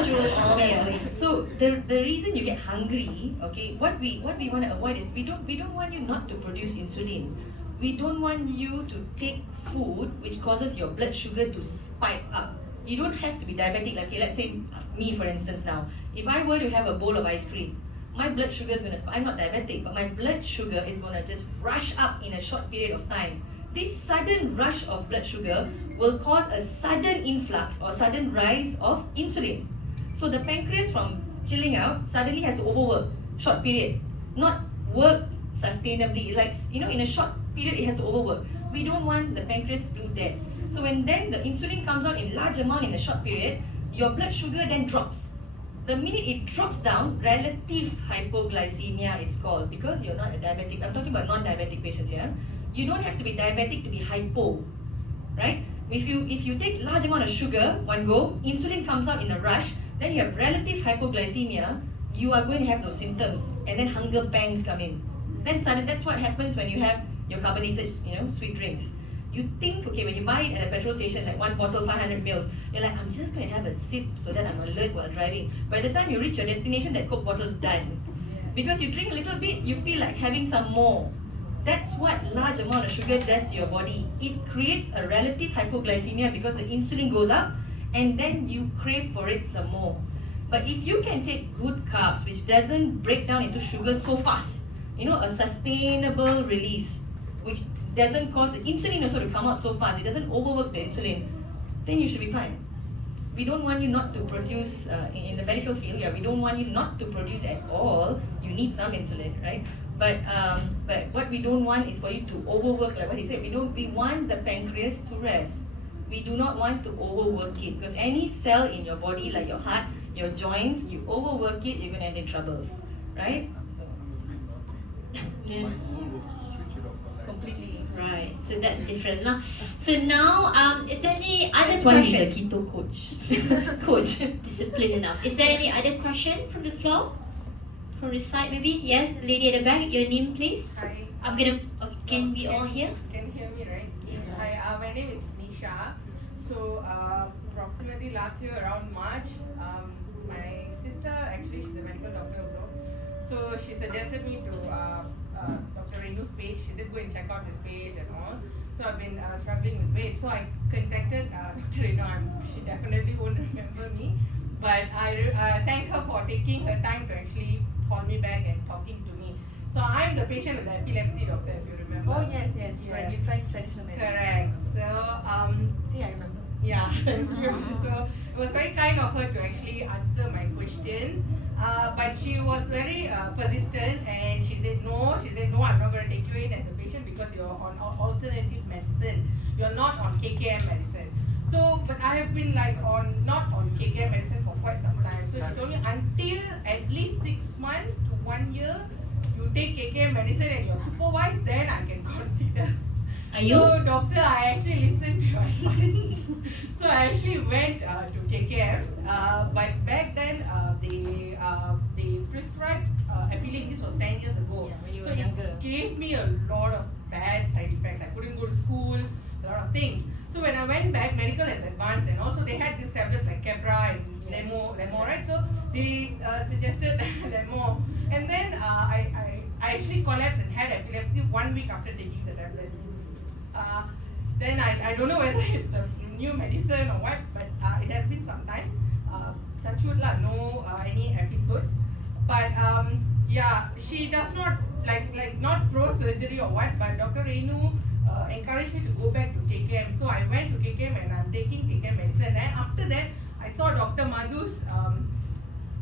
True. Yeah. So the reason you get hungry, okay, what we want to avoid is we don't want you not to produce insulin. We don't want you to take food which causes your blood sugar to spike up. You don't have to be diabetic. Like, okay, let's say me for instance now, if I were to have a bowl of ice cream, my blood sugar is going to spike. I'm not diabetic, but my blood sugar is going to just rush up in a short period of time. This sudden rush of blood sugar will cause a sudden influx or sudden rise of insulin. So the pancreas, from chilling out, suddenly has to overwork, short period, not work sustainably. Like, in a short period, it has to overwork. We don't want the pancreas to do that. So when then the insulin comes out in large amount in a short period, your blood sugar then drops. The minute it drops down, relative hypoglycemia it's called, because you're not a diabetic. I'm talking about non-diabetic patients here. You don't have to be diabetic to be hypo, right? If you take large amount of sugar one go, insulin comes out in a rush, then you have relative hypoglycemia, you are going to have those symptoms, and then hunger pangs come in. Then suddenly that's what happens when you have your carbonated, sweet drinks. You think, okay, when you buy it at a petrol station, like one bottle, 500 mils, you're like, I'm just going to have a sip so that I'm alert while driving. By the time you reach your destination, that Coke bottle's done. Because you drink a little bit, you feel like having some more. That's what large amount of sugar does to your body. It creates a relative hypoglycemia because the insulin goes up, and then you crave for it some more. But if you can take good carbs, which doesn't break down into sugar so fast, a sustainable release, which doesn't cause the insulin also to come out so fast, it doesn't overwork the insulin, then you should be fine. We don't want you not to produce, in the medical field, we don't want you not to produce at all. You need some insulin, right? But what we don't want is for you to overwork, like what he said, we want the pancreas to rest. We do not want to overwork it, because any cell in your body, like your heart, your joints, you overwork it, you're going to end in trouble, right? So, Yeah. my goal was to switch it off for like completely. Right, so that's different. So now, is there any other That's why he's a question? keto coach. Coach. Disciplined enough. Is there any other question from the floor? From the side, maybe? Yes, the lady at the back. Your name, please. Hi. Okay, can we all hear? Can you hear me, right? Yes. Hi, my name is Nisha. So, approximately last year around March, my sister, actually she's a medical doctor also, so she suggested me to Dr. Renu's page. She said go and check out his page and all. So I've been struggling with weight. So I contacted Dr. Renu. She definitely won't remember me, but I thank her for taking her time to actually call me back and talking to me. So I'm the patient with the epilepsy, doctor, if you remember. Oh, yes. Yes. Right, you tried traditional medicine. Correct. So See, I remember. yeah, thank you. So it was very kind of her to actually answer my questions. But she was very persistent, and she said no. She said no, I'm not going to take you in as a patient because you're on alternative medicine. You're not on KKM medicine. So, but I have been like not on KKM medicine for quite some time. So she told me until at least 6 months to 1 year, you take KKM medicine and you're supervised, then I can consider. Are you? So doctor, I actually listened to your advice. So I actually went to KKM, but back then they prescribed epilim. This was 10 years ago. Yeah, when you so were younger. it gave me a lot of bad side effects. I couldn't go to school, a lot of things. So when I went back, medical has advanced, and also they had these tablets like Kepra and Lemo, right? So they suggested Lemo, and then I actually collapsed and had epilepsy 1 week after taking the tablet. Then I don't know whether it's the new medicine or what, but it has been some time. Touch wood lah, no any episodes. But yeah, she does not like not pro surgery or what, but Dr. Renu encouraged me to go back to KKM. So I went to KKM and I'm taking KKM medicine. And after that, I saw Dr. Madhu's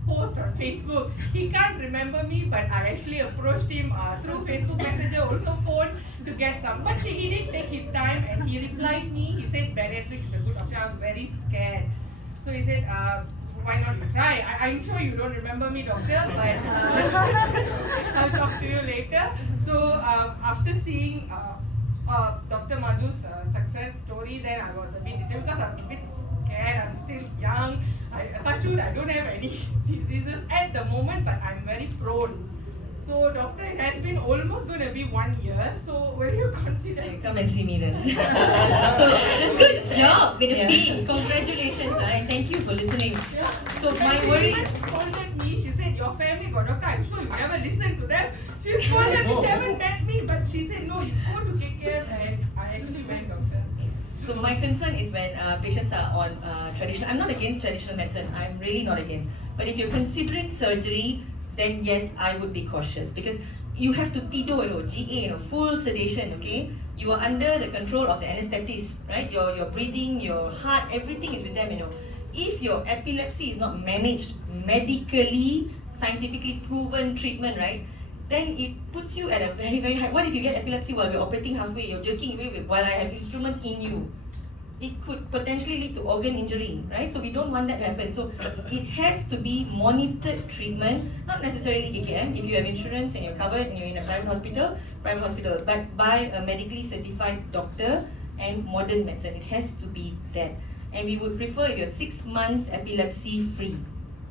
post on Facebook. He can't remember me, but I actually approached him through Facebook Messenger, also phone to get some. But he did take his time and he replied me. He said bariatric is a good option. I was very scared. So he said, why not you try? I'm sure you don't remember me, doctor, but I'll talk to you later. So after seeing Dr. Madhu's success story, then I was a bit determined because I'm a bit scared. I'm still young. Touch wood, I don't have any diseases at the moment, but I'm very prone. So doctor, it has been almost going to be 1 year. So will you consider? Come and see me then. So just Good job with the yeah. pinch. Congratulations, and thank you for listening. Yeah. So my She worry. even scolded me. She said, your family got doctor. I'm sure you never listened to them. She scolded me. She haven't met me, but she said, no, you go to KKM, and I actually went, doctor. So my concern is when patients are on traditional. I'm not against traditional medicine. I'm really not against. But if you're considering surgery, then yes, I would be cautious because you have to TIDO, GA, full sedation. Okay, you are under the control of the anesthetist, right? Your breathing, your heart, everything is with them. If your epilepsy is not managed medically, scientifically proven treatment, right? Then it puts you at a very, very high. What if you get epilepsy while we're operating halfway? You're jerking away while I have instruments in you. It could potentially lead to organ injury, right? So we don't want that to happen. So it has to be monitored treatment, not necessarily KKM. If you have insurance and you're covered and you're in a private hospital, but by a medically certified doctor and modern medicine. It has to be that. And we would prefer if you're 6 months epilepsy free,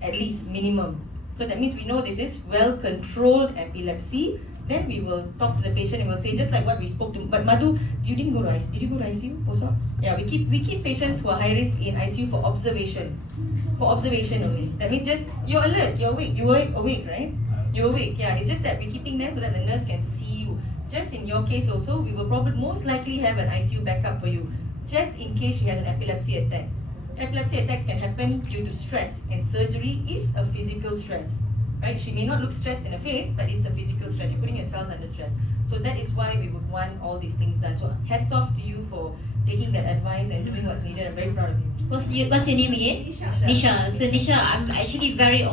at least minimum. So that means we know this is well-controlled epilepsy. Then we will talk to the patient and we'll say just like what we spoke to. But Madhu, you didn't go to ICU. Did you go to ICU for swab? Yeah, we keep patients who are high risk in ICU for observation. For observation only. That means just you're alert, you're awake. You were awake, right? You're awake. Yeah, it's just that we're keeping them so that the nurse can see you. Just in your case also, we will probably most likely have an ICU backup for you, just in case she has an epilepsy attack. Epilepsy attacks can happen due to stress, and surgery is a physical stress. Right? She may not look stressed in the face, but it's a physical stress. You're putting your cells under stress. So that is why we would want all these things done. So hats off to you for taking that advice and doing what's needed. I'm very proud of you. What's your name again? Nisha. So Nisha, I'm actually very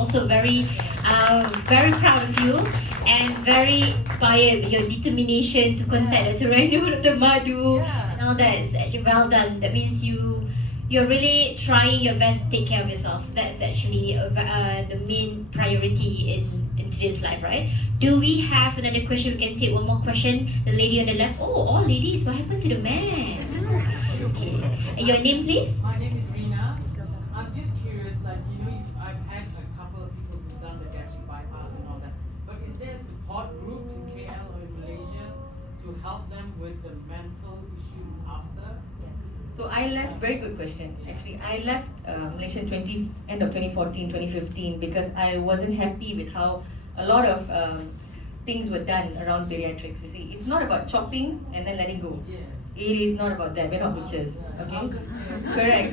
proud of you and very inspired with your determination to contact Dr. Renu, Dr. Madhu, and all that. It's actually well done. That means you're really trying your best to take care of yourself. That's actually the main priority in today's life, right? Do we have another question? We can take one more question. The lady on the left. Oh, all ladies. What happened to the man? Okay. Your name, please? My name is Rina. I'm just curious, I've had a couple of people who've done the gastric bypass and all that. But is there a support group in KL or in Malaysia to help them with the mental issues after? So I left, very good question. Actually, I left Malaysia end of 2014, 2015 because I wasn't happy with how a lot of things were done around bariatrics. You see, it's not about chopping and then letting go. Yeah. It is not about that. We're not butchers, okay? Correct.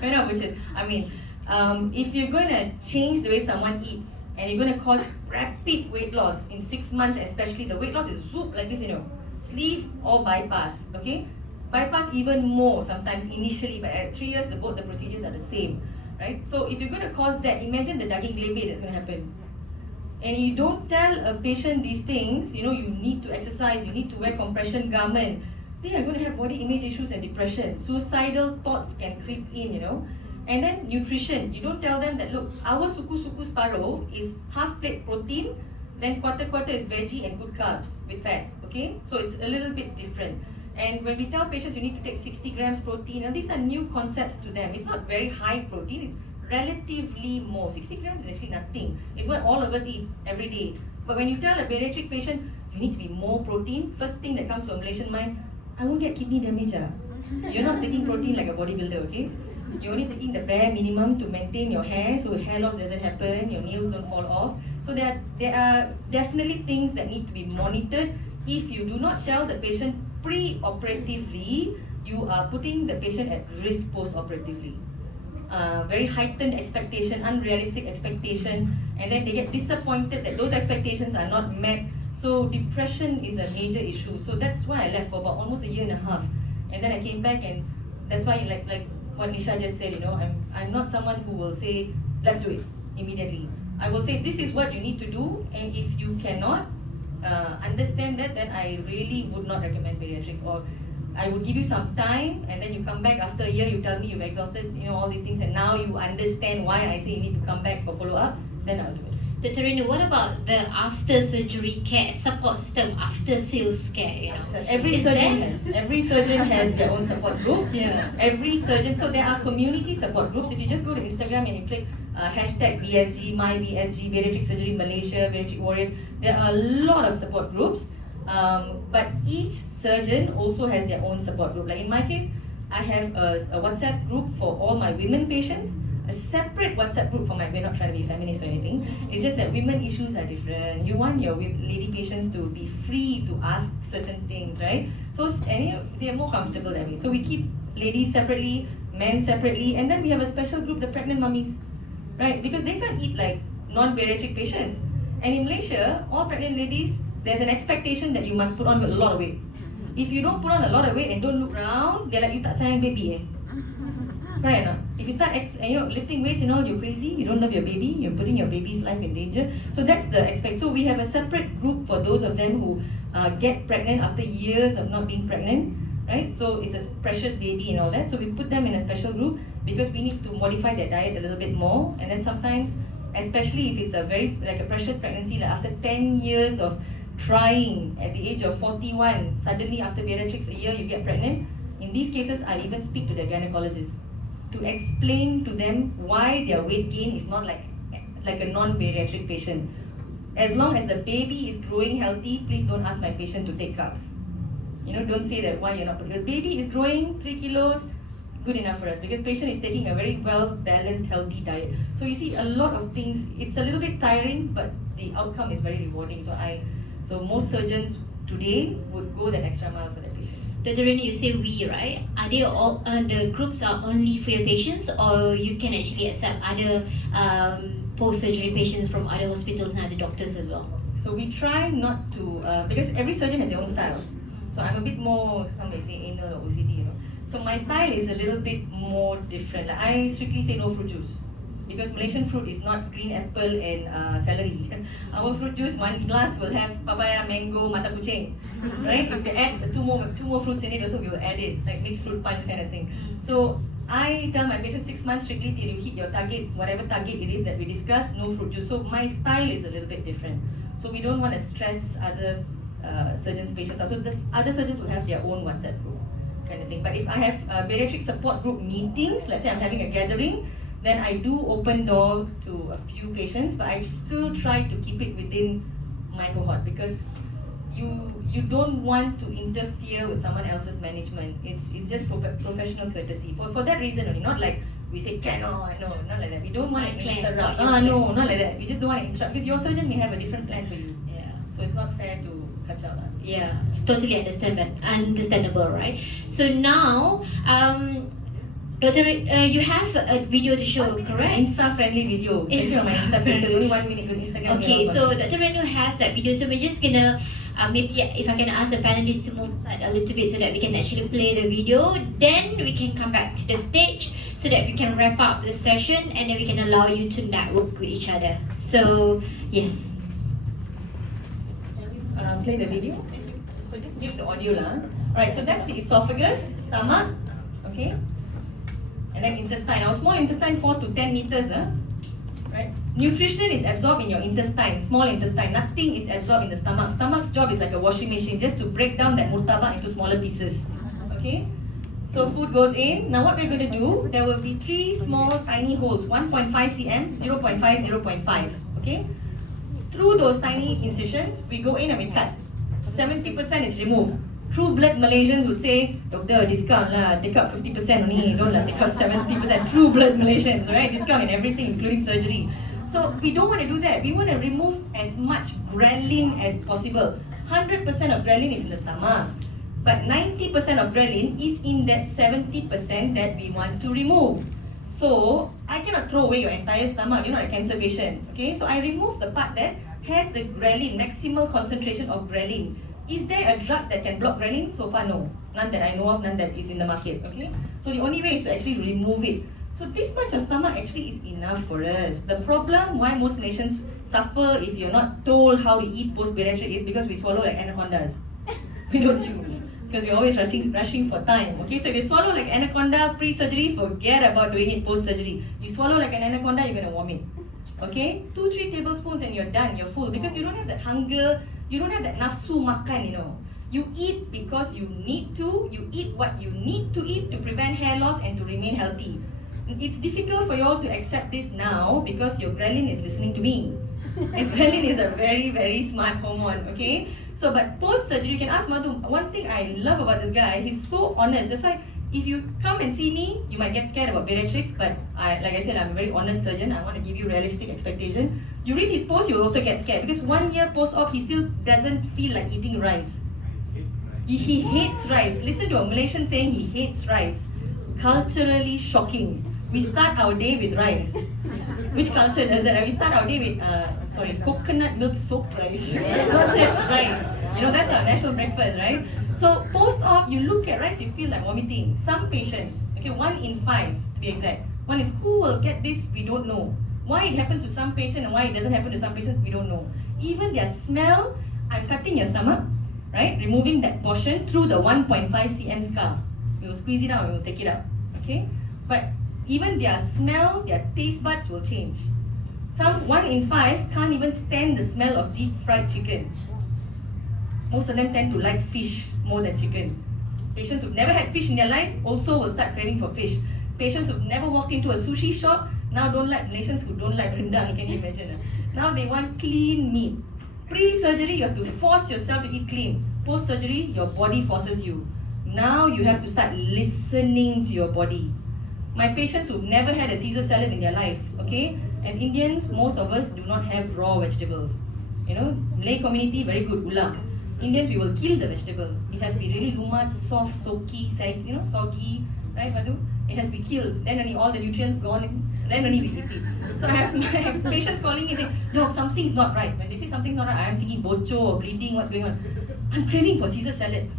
We're not butchers. I mean, if you're going to change the way someone eats and you're going to cause rapid weight loss in 6 months, especially the weight loss is zoop like this, sleeve or bypass, okay? Bypass even more sometimes initially, but at 3 years both the procedures are the same, right? So if you're going to cause that, imagine the daging glebe that's going to happen. And you don't tell a patient these things, you need to exercise, you need to wear compression garment, they are going to have body image issues and depression. Suicidal thoughts can creep in. And then nutrition, you don't tell them that, look, our suku separuh is half plate protein, then quarter is veggie and good carbs with fat, okay? So it's a little bit different. And when we tell patients you need to take 60 grams protein, and these are new concepts to them. It's not very high protein, it's relatively more. 60 grams is actually nothing. It's what all of us eat every day. But when you tell a bariatric patient, you need to be more protein, first thing that comes to a Malaysian mind, I won't get kidney damage. You're not taking protein like a bodybuilder, okay? You're only taking the bare minimum to maintain your hair so hair loss doesn't happen, your nails don't fall off. So there are definitely things that need to be monitored. If you do not tell the patient pre-operatively, you are putting the patient at risk post-operatively. Very heightened expectation, unrealistic expectation, and then they get disappointed that those expectations are not met. So depression is a major issue. So that's why I left for about almost a year and a half, and then I came back, and that's why like what Nisha just said, I'm not someone who will say let's do it immediately. I will say this is what you need to do, and if you cannot understand that, then I really would not recommend bariatrics, or I would give you some time, and then you come back after a year, you tell me you've exhausted all these things, and now you understand why I say you need to come back for follow-up, then I'll do it. Dr. Renu, what about the after surgery care support system, after sales care? So every surgeon has their own support group. Yeah. Every surgeon. So there are community support groups. If you just go to Instagram and you click hashtag BSG, my BSG, Bariatric Surgery Malaysia, Bariatric Warriors, there are a lot of support groups. But each surgeon also has their own support group. Like in my case, I have a WhatsApp group for all my women patients, a separate WhatsApp group for we're not trying to be feminist or anything, it's just that women issues are different. You want your lady patients to be free to ask certain things, right? So they're more comfortable that way. So we keep ladies separately, men separately, and then we have a special group, the pregnant mummies, right? Because they can't eat like non-bariatric patients. And in Malaysia, all pregnant ladies, there's an expectation that you must put on a lot of weight. If you don't put on a lot of weight and don't look round, they're like, you tak sayang baby Right or not? If you start lifting weights and all, you're crazy, you don't love your baby, you're putting your baby's life in danger. So that's the expect. So we have a separate group for those of them who get pregnant after years of not being pregnant, right? So it's a precious baby and all that. So we put them in a special group because we need to modify their diet a little bit more. And then sometimes, especially if it's a precious pregnancy, like after 10 years of trying at the age of 41, suddenly after bariatrics a year you get pregnant. In these cases, I'll even speak to the gynecologist to explain to them why their weight gain is not like a non-bariatric patient. As long as the baby is growing healthy, please don't ask my patient to take carbs. Don't say that why you're not. The baby is growing 3 kilos, good enough for us, because patient is taking a very well-balanced, healthy diet. So you see a lot of things, it's a little bit tiring, but the outcome is very rewarding. So most surgeons today would go that extra mile for their patients. Dr. Renu, you say we, right? Are they all, the groups are only for your patients, or you can actually accept other post-surgery patients from other hospitals and other doctors as well? So we try not to, because every surgeon has their own style. So I'm a bit more, some may say anal or OCD, So my style is a little bit more different. Like I strictly say no fruit juice, because Malaysian fruit is not green apple and celery. Our fruit juice, one glass will have papaya, mango, mata kucing, right? If you add two more fruits in it, also we will add it, like mixed fruit punch kind of thing. So I tell my patients 6 months strictly till you hit your target, whatever target it is that we discuss, no fruit juice. So my style is a little bit different. So we don't want to stress other surgeons' patients. Also, other surgeons will have their own WhatsApp group kind of thing. But if I have bariatric support group meetings, let's say I'm having a gathering, then I do open door to a few patients, but I still try to keep it within my cohort, because you don't want to interfere with someone else's management. It's just professional courtesy. For that reason only, not like we say cannot, no, not like that. We don't want to interrupt. No, not like that. We just don't want to interrupt, because your surgeon may have a different plan for you. Yeah. So it's not fair to cut out. Yeah, totally understandable, right? So now, Doctor, you have a video to show, correct? Insta-friendly video. Especially on my Insta page, so it's only 1 minute because Instagram. Okay, so Dr. Renu has that video, so we're just gonna maybe if I can ask the panelists to move aside a little bit so that we can actually play the video, then we can come back to the stage so that we can wrap up the session and then we can allow you to network with each other. So, yes. Play the video. So just mute the audio lah. Alright, so that's the esophagus, stomach, okay, and then intestine. Our small intestine 4 to 10 meters, right? Nutrition is absorbed in your intestine, small intestine. Nothing is absorbed in the stomach. Stomach's job is like a washing machine, just to break down that murtabak into smaller pieces. Okay. So food goes in. Now what we're going to do, there will be 3 small tiny holes, 1.5 cm, 0.5, 0.5. Okay. Through those tiny incisions, we go in and we cut. 70% is removed. True blood Malaysians would say, doctor, discount lah, take out 50% only, don't lah, take out 70%. True blood Malaysians, right? Discount in everything, including surgery. So we don't want to do that. We want to remove as much ghrelin as possible. 100% of ghrelin is in the stomach, but 90% of ghrelin is in that 70% that we want to remove. So I cannot throw away your entire stomach. You're not a cancer patient, okay? So I remove the part that has the ghrelin, maximal concentration of ghrelin. Is there a drug that can block ghrelin? So far, no. None that I know of, none that is in the market, okay? So the only way is to actually remove it. So this much of stomach actually is enough for us. The problem why most Malaysians suffer if you're not told how to eat post-bariatric is because we swallow like anacondas. We don't chew. Because we're always rushing for time, okay? So if you swallow like anaconda pre-surgery, forget about doing it post-surgery. You swallow like an anaconda, you're going to vomit. Okay, 2-3 tablespoons and you're done, you're full, because you don't have that hunger, you don't have that nafsu makan, you know. You eat because you need to, you eat what you need to eat to prevent hair loss and to remain healthy. It's difficult for you all to accept this now because your ghrelin is listening to me. And ghrelin is a very, very smart hormone, okay? So, but post-surgery, you can ask Madhu, one thing I love about this guy, he's so honest. That's why if you come and see me, you might get scared about bariatrics, but like I said, I'm a very honest surgeon. I want to give you realistic expectation. You read his post, you'll also get scared because 1 year post-op, he still doesn't feel like eating rice. He hates rice. Listen to a Malaysian saying he hates rice. Culturally shocking. We start our day with rice. Which culture does that? We start our day with, coconut milk soaked rice. Not just rice. You know, that's our national breakfast, right? So post-op, you look at rice, you feel like vomiting. Some patients, okay, 1 in 5 to be exact. Who will get this, we don't know. Why it happens to some patients and why it doesn't happen to some patients, we don't know. Even their smell, I'm cutting your stomach, right? Removing that portion through the 1.5 cm scar. We will squeeze it out and we will take it out, okay? But even their smell, their taste buds will change. Some 1 in 5 can't even stand the smell of deep fried chicken. Most of them tend to like fish more than chicken. Patients who've never had fish in their life also will start craving for fish. Patients who've never walked into a sushi shop now don't like, Malaysians who don't like rendang, can you imagine? Now they want clean meat. Pre-surgery, you have to force yourself to eat clean. Post-surgery, your body forces you. Now you have to start listening to your body. My patients who've never had a Caesar salad in their life, okay? As Indians, most of us do not have raw vegetables. You know, Malay community, very good, ulam. Indians, we will kill the vegetable. It has to be really lumat, soft, soaky, soggy, right, Madhu? It has to be killed. Then only all the nutrients gone, then only we eat it. So I have patients calling me saying, Doc, something's not right. When they say something's not right, I'm thinking bocho or bleeding, what's going on? I'm craving for Caesar salad.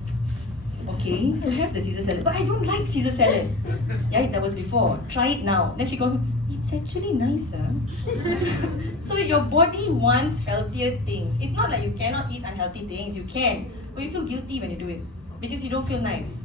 Okay, so have the Caesar salad. But I don't like Caesar salad. Yeah, that was before. Try it now. Then she goes, it's actually nice, huh? So your body wants healthier things. It's not like you cannot eat unhealthy things. You can. But you feel guilty when you do it. Because you don't feel nice.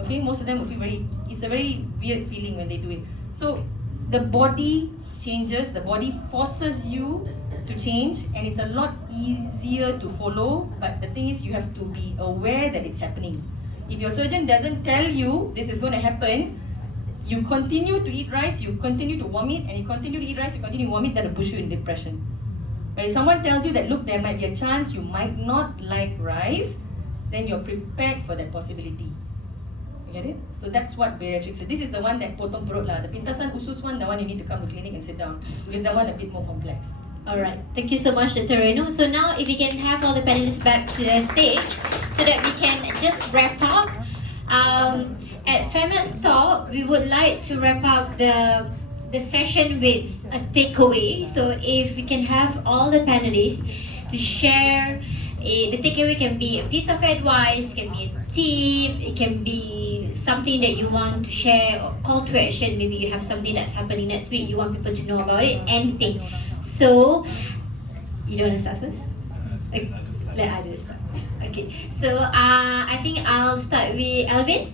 Okay, most of them will feel it's a very weird feeling when they do it. So the body changes, the body forces you to change, and it's a lot easier to follow. But the thing is, you have to be aware that it's happening. If your surgeon doesn't tell you this is going to happen, you continue to eat rice, you continue to vomit, and you continue to eat rice, you continue to vomit, that'll push you in depression. But if someone tells you that, look, there might be a chance you might not like rice, then you're prepared for that possibility. You get it? So that's what bariatrics is. This is the one that potong perut lah. The pintasan usus one, the one you need to come to clinic and sit down. Because that one a bit more complex. Alright, thank you so much, Dr. Renu. So now if we can have all the panelists back to the stage so that we can just wrap up. At FEMxTALK, we would like to wrap up the session with a takeaway. So if we can have all the panelists to share The takeaway can be a piece of advice, can be a tip, it can be something that you want to share or call to action. Maybe you have something that's happening next week, you want people to know about it, anything. So, you don't want to start first? Let others start. Okay, so I think I'll start with Alvin.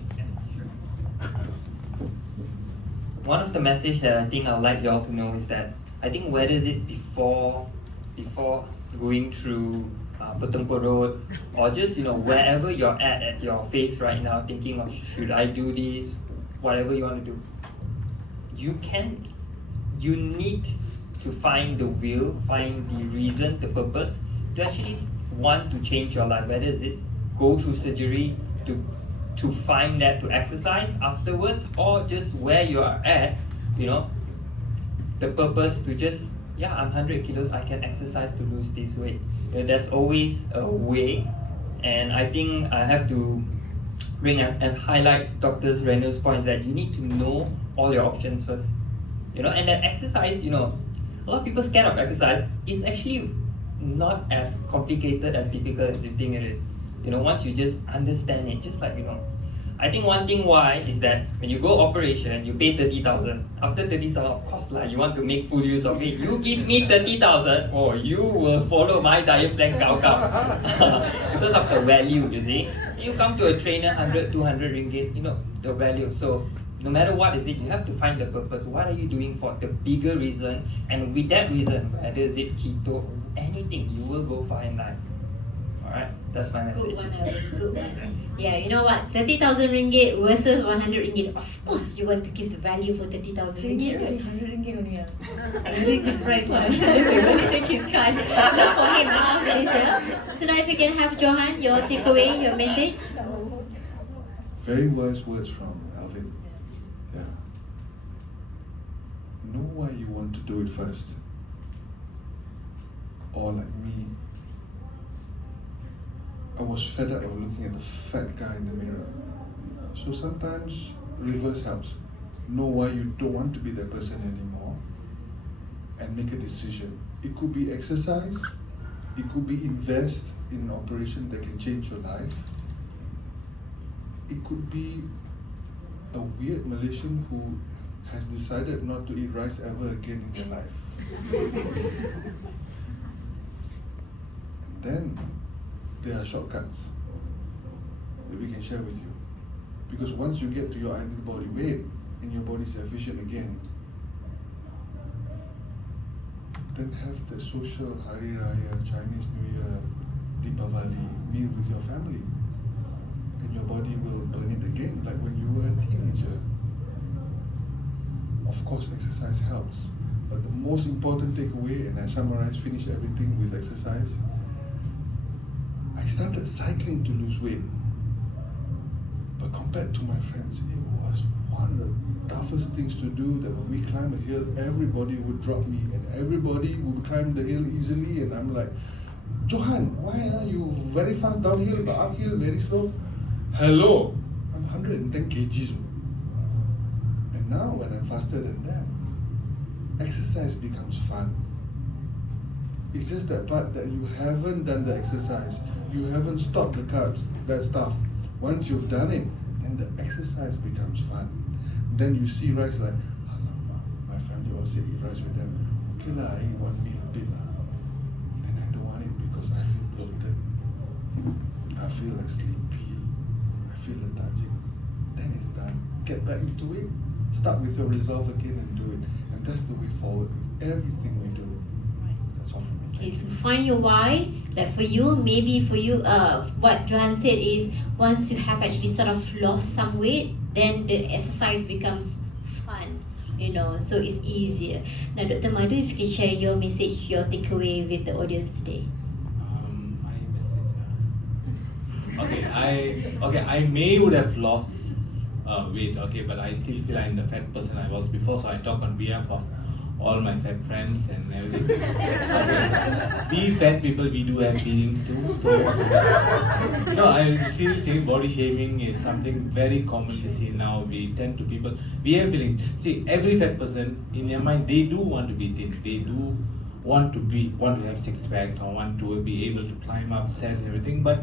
One of the message that I think I'd like you all to know is that I think whether is it before going through Petengpo Road, or just wherever you're at your phase right now, thinking of should I do this, whatever you want to do, you need to find the will, find the reason, the purpose to actually want to change your life. Whether is it go through surgery to find that, to exercise afterwards, or just where you are at, the purpose to just, I'm 100 kilos, I can exercise to lose this weight. There's always a way, and I think I have to bring and highlight Dr. Renu's points that you need to know all your options first. And that exercise, a lot of people scared of exercise. It's actually not as complicated, as difficult as you think it is. Once you just understand it, just like, I think one thing why is that when you go operation, you pay 30,000. After 30,000, of course, you want to make full use of it. You give me 30,000, or you will follow my diet plan, because of the value, you see. You come to a trainer, 100, 200 ringgit, the value. So no matter what is it, you have to find the purpose. What are you doing for the bigger reason? And with that reason, whether is it keto, anything, you will go far in life. Alright, that's my message. Good one, Alvin. Good one. Yeah, you know what? 30,000 ringgit versus 100 ringgit. Of course, you want to give the value for 30,000 ringgit, right? 100 ringgit only. Very good price lah. Everybody take his card. Not for him nowadays, yeah? So now if you can have Johan, your takeaway, your message. Very wise words from Alvin. Yeah. Know why you want to do it first. Or like me, I was fed up of looking at the fat guy in the mirror. So sometimes reverse helps. Know why you don't want to be that person anymore and make a decision. It could be exercise, it could be invest in an operation that can change your life. It could be a weird Malaysian who has decided not to eat rice ever again in their life. And then there are shortcuts that we can share with you. Because once you get to your ideal body weight and your body is efficient again, then have the social Hari Raya, Chinese New Year, Deepavali meal with your family. And your body will burn it again, like when you were a teenager. Of course, exercise helps. But the most important takeaway, and I finish everything with exercise, I started cycling to lose weight. But compared to my friends, it was one of the toughest things to do, that when we climb a hill, everybody would drop me and everybody would climb the hill easily, and I'm like, Johan, why are you very fast downhill but uphill very slow? Hello, I'm 110 kgs. And now when I'm faster than them, exercise becomes fun. It's just that part that you haven't done the exercise. You haven't stopped the carbs, that stuff. Once you've done it, then the exercise becomes fun. Then you see rice like, alamak, my family also eat rice with them. Okay lah, I eat one meal a bit lah. And I don't want it because I feel bloated. I feel like sleepy. I feel lethargic. Then it's done. Get back into it. Start with your resolve again and do it. And that's the way forward with everything we do. That's all from me. Okay, so find your why. Like for you, maybe for you, what Johan said is, once you have actually sort of lost some weight, then the exercise becomes fun, so it's easier. Now, Dr. Madhu, if you can share your message, your takeaway with the audience today. My message. I may would have lost weight, but I still feel I'm the fat person I was before, so I talk on behalf of all my fat friends and everything. We fat people, we do have feelings too. So, I still think body shaming is something very commonly seen now. We tend to people, we have feelings. See, every fat person, in their mind, they do want to be thin. They do want to have six packs or want to be able to climb up stairs and everything, but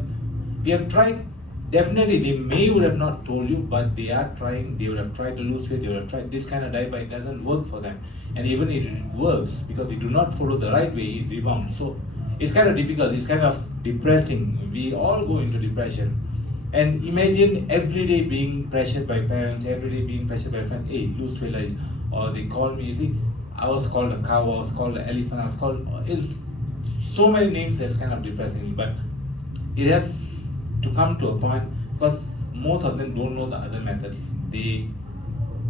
we have tried. Definitely, they would have not told you, but they are trying. They would have tried to lose weight. They would have tried this kind of diet, but it doesn't work for them. And even if it works, because they do not follow the right way, it rebounds. So it's kind of difficult. It's kind of depressing. We all go into depression. And imagine every day being pressured by parents, every day being pressured by friends. Hey, lose weight, like, or they call me. You see, I was called a cow. I was called an elephant. I was called. It's so many names that's kind of depressing. But it has to come to a point, because most of them don't know the other methods. They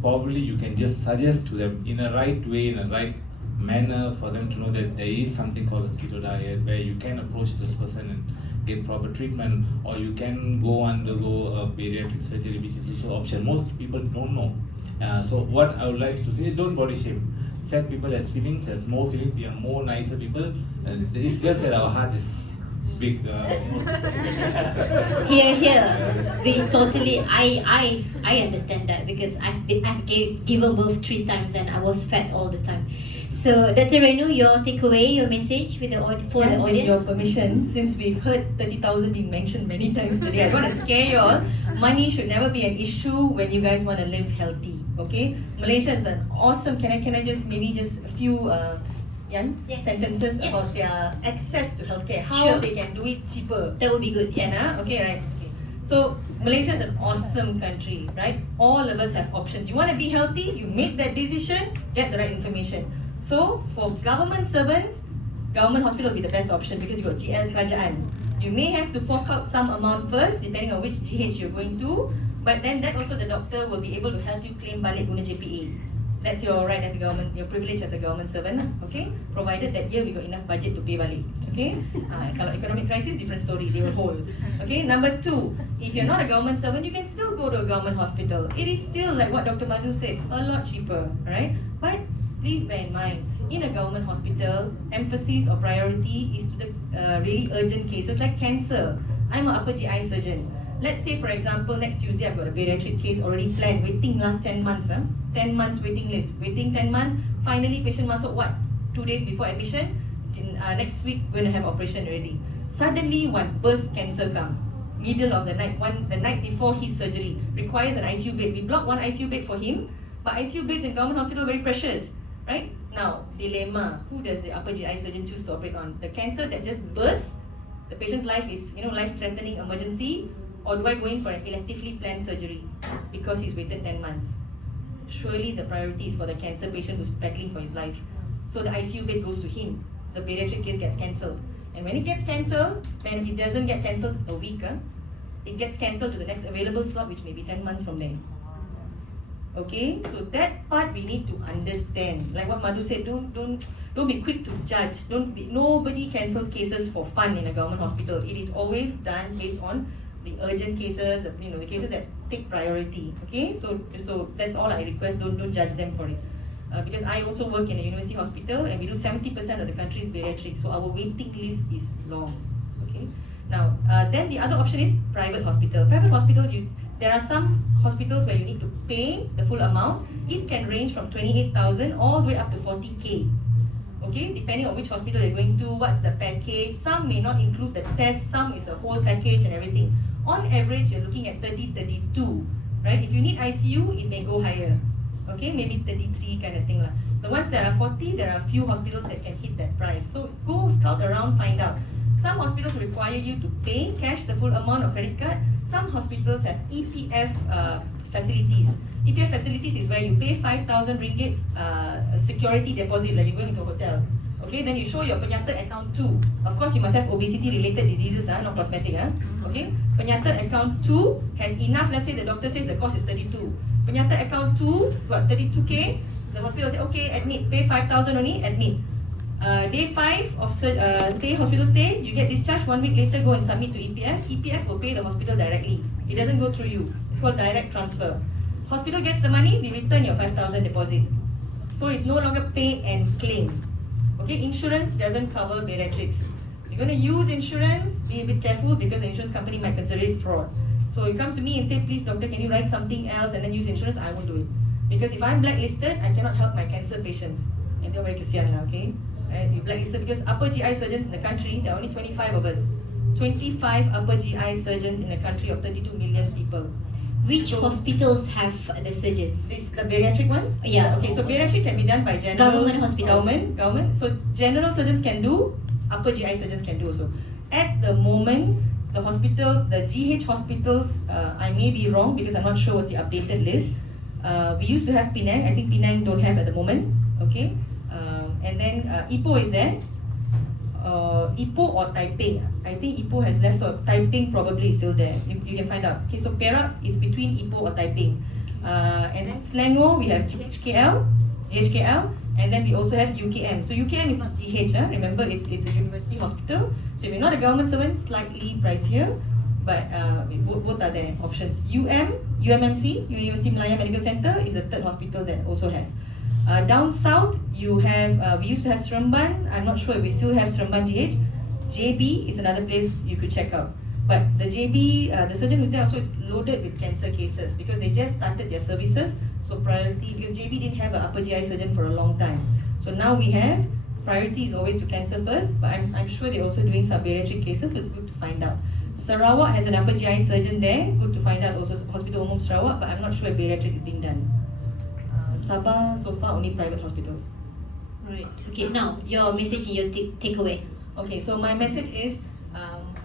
probably, you can just suggest to them in a right way, in a right manner, for them to know that there is something called a keto diet where you can approach this person and get proper treatment, or you can go undergo a bariatric surgery, which is also an option. Most people don't know. So what I would like to say is, don't body shame. Fat people has feelings, has more feelings. They are more nicer people. And it's just that our heart is big. Here. We totally. I understand that, because I've given birth 3 times and I was fat all the time. So, Dr. Renu, your takeaway, your message for the With audience. your permission, since we've heard 30,000 being mentioned many times today, I want to scare you all. Money should never be an issue when you guys want to live healthy. Okay, Malaysia is an awesome. Can I just a few sentences Yes. about their access to healthcare, how Sure. they can do it cheaper. That would be good. Yes. Okay, right. Okay. So Malaysia is an awesome country, right? All of us have options. You want to be healthy, you make that decision, get the right information. So for government servants, government hospital will be the best option because you got GL kerajaan. You may have to fork out some amount first, depending on which GH you're going to, but then that also the doctor will be able to help you claim balik guna JPA. That's your right as a government, your privilege as a government servant, okay? Provided that year we got enough budget to pay balik, okay? Kalau economic crisis, different story, they will hold. Okay, number 2, if you're not a government servant, you can still go to a government hospital. It is still, like what Dr. Madhu said, a lot cheaper, right? But please bear in mind, in a government hospital, emphasis or priority is to the really urgent cases like cancer. I'm an upper GI surgeon. Let's say, for example, next Tuesday I've got a bariatric case already planned, waiting last 10 months. 10 months waiting list, waiting 10 months. Finally, patient masuk what? 2 days before admission. Next week, we're going to have operation already. Suddenly, one burst cancer come. Middle of the night, the night before his surgery, requires an ICU bed. We block one ICU bed for him, but ICU beds in government hospital are very precious, right? Now, dilemma, who does the upper GI surgeon choose to operate on? The cancer that just burst, the patient's life is, life-threatening emergency, or do I go in for an electively planned surgery because he's waited 10 months? Surely the priority is for the cancer patient who's battling for his life. So the ICU bed goes to him. The bariatric case gets cancelled. And when it gets cancelled, and it doesn't get cancelled a week, it gets cancelled to the next available slot, which may be 10 months from there. Okay, so that part we need to understand. Like what Madhu said, don't be quick to judge. Nobody cancels cases for fun in a government hospital. It is always done based on the urgent cases, the cases that take priority. Okay, so that's all I request. Don't judge them for it. Because I also work in a university hospital and we do 70% of the country's bariatrics, so our waiting list is long. Okay, now then the other option is private hospital. Private hospital, there are some hospitals where you need to pay the full amount. It can range from 28,000 all the way up to 40K. Okay, depending on which hospital you're going to, what's the package. Some may not include the test, some is a whole package and everything. On average, you're looking at 30, 32, right? If you need ICU, it may go higher. Okay, maybe 33 kind of thing lah. The ones that are 40, there are a few hospitals that can hit that price. So go scout around, find out. Some hospitals require you to pay cash the full amount or credit card. Some hospitals have EPF facilities. EPF facilities is where you pay 5,000 ringgit security deposit, like you're going to a hotel. Okay, then you show your penyata account 2. Of course, you must have obesity-related diseases, not cosmetic. Okay, penyata account 2 has enough. Let's say the doctor says the cost is 32. Penyata account 2 got 32K. The hospital say, okay, admit, pay 5,000 only, admit. Day 5 of hospital stay, you get discharged. 1 week later, go and submit to EPF. EPF will pay the hospital directly. It doesn't go through you. It's called direct transfer. Hospital gets the money, they return your 5,000 deposit. So it's no longer pay and claim. Okay, insurance doesn't cover bariatrics. You're going to use insurance, be a bit careful because the insurance company might consider it fraud. So you come to me and say, please doctor, can you write something else and then use insurance? I won't do it. Because if I'm blacklisted, I cannot help my cancer patients. And they're very kesian, okay? right? You blacklisted because upper GI surgeons in the country, there are only 25 of us. 25 upper GI surgeons in a country of 32 million people. Which So- hospitals have the surgeons? The bariatric ones? Yeah. Okay, so bariatric can be done by general Government hospitals. Government. So general surgeons can do, upper GI surgeons can do also. At the moment, the hospitals, the GH hospitals, I may be wrong because I'm not sure what's the updated list. We used to have Penang. I think Penang don't have at the moment. Okay, and then Ipoh is there. Ipoh or Taiping. I think Ipoh has left, so Taiping probably is still there. You can find out. Okay, so Perak is between Ipoh or Taiping. And then Selangor, we have GHKL, and then we also have UKM. So UKM is not GH, remember it's a university hospital. So if you're not a government servant, slightly pricier, but both are there options. UMMC, University Malaya Medical Centre, is a third hospital that also has. Down south, you have, we used to have Seremban. I'm not sure if we still have Seremban GH. JB is another place you could check out. But the JB, the surgeon who's there also is loaded with cancer cases because they just started their services. So priority, because JB didn't have an upper GI surgeon for a long time. So now we have, priority is always to cancer first, but I'm sure they're also doing some bariatric cases, so it's good to find out. Sarawak has an upper GI surgeon there, good to find out also Hospital Umum Sarawak, but I'm not sure if bariatric is being done. Sabah, so far only private hospitals. Right. Okay, now your message and your takeaway. Okay, so my message is,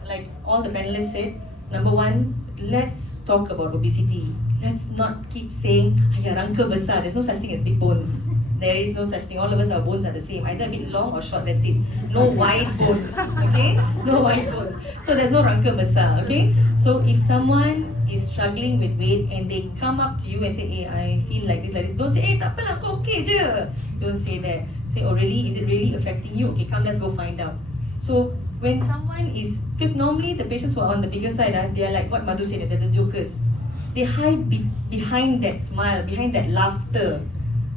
like all the panelists said, number one, let's talk about obesity. Let's not keep saying, "Ayah, rangka besar." There's no such thing as big bones. There is no such thing. All of us, our bones are the same, either a bit long or short. That's it. No wide bones. Okay, no wide bones. So there's no rangka besar. Okay. So if someone is struggling with weight and they come up to you and say, "Hey, I feel like this," don't say, "Hey, tak apalah, aku okay je." Don't say that. Say, "Oh, really? Is it really affecting you? Okay, come, let's go find out." So when someone is, because normally the patients who are on the bigger side, they are like what Madhu said, they're the jokers. They hide behind that smile, behind that laughter.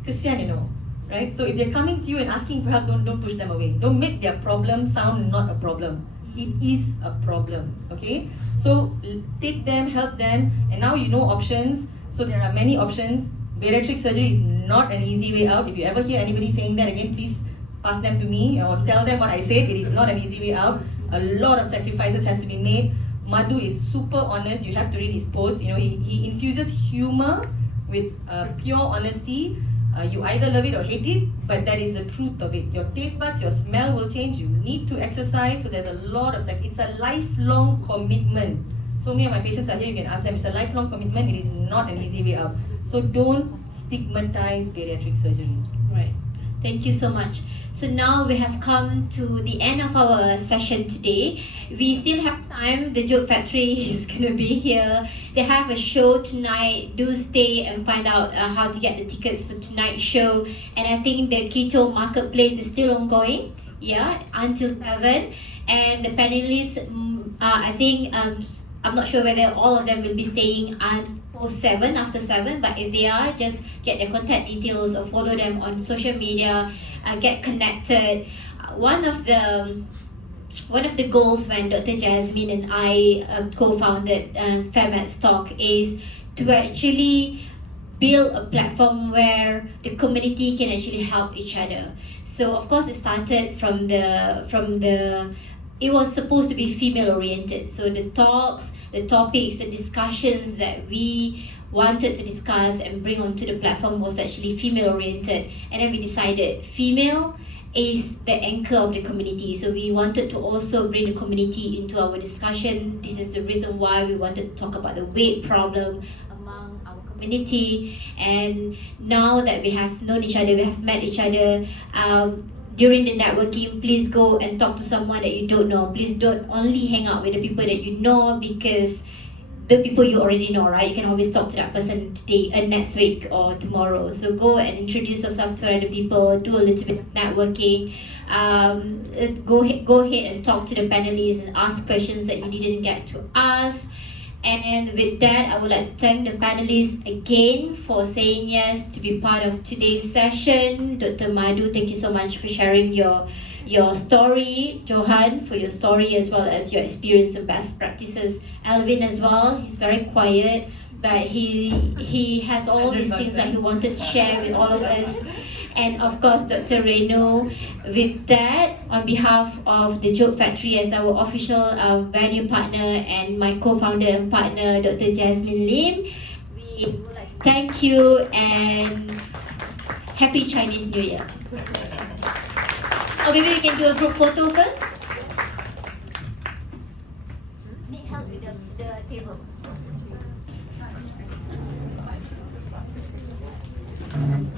Kesian, you know, right? So if they're coming to you and asking for help, don't push them away. Don't make their problem sound not a problem. It is a problem, okay? So take them, help them, and now you know options. So there are many options. Bariatric surgery is not an easy way out. If you ever hear anybody saying that again, please pass them to me or tell them what I said. It is not an easy way out. A lot of sacrifices has to be made. Madhu is super honest. You have to read his post. You know, he infuses humor with pure honesty. You either love it or hate it, but that is the truth of it. Your taste buds, your smell will change. You need to exercise. So there's a lot of it's a lifelong commitment. So many of my patients are here. You can ask them. It's a lifelong commitment. It is not an easy way out. So don't stigmatize bariatric surgery. Right. Thank you so much. So now we have come to the end of our session today. We still have time. The Joke Factory is going to be here. They have a show tonight. Do stay and find out how to get the tickets for tonight's show. And I think the Keto Marketplace is still ongoing. Yeah, until 7. And the panelists, I think, I'm not sure whether all of them will be staying until 7, after 7, but if they are, just get their contact details or follow them on social media, get connected. One of the goals when Dr. Jasmine and I co-founded FEMxTALK is to actually build a platform where the community can actually help each other. So of course it started from the it was supposed to be female oriented. So the talks, the topics, the discussions that we wanted to discuss and bring onto the platform was actually female oriented. And then we decided female is the anchor of the community. So we wanted to also bring the community into our discussion. This is the reason why we wanted to talk about the weight problem among our community. And now that we have known each other, we have met each other, during the networking, please go and talk to someone that you don't know. Please don't only hang out with the people that you know, because the people you already know, right? You can always talk to that person today, next week or tomorrow. So go and introduce yourself to other people, do a little bit of networking. Go ahead and talk to the panelists and ask questions that you didn't get to ask. And with that, I would like to thank the panelists again for saying yes to be part of today's session. Dr. Madhu, thank you so much for sharing your story. Johan, for your story as well as your experience and best practices. Alvin as well, he's very quiet, but he has all these things that he wanted to share with all of us. And of course, Dr. Reno. With that, on behalf of the Joke Factory as our official venue partner and my co-founder and partner, Dr. Jasmine Lim, we would like to thank you and Happy Chinese New Year. Oh, maybe we can do a group photo first.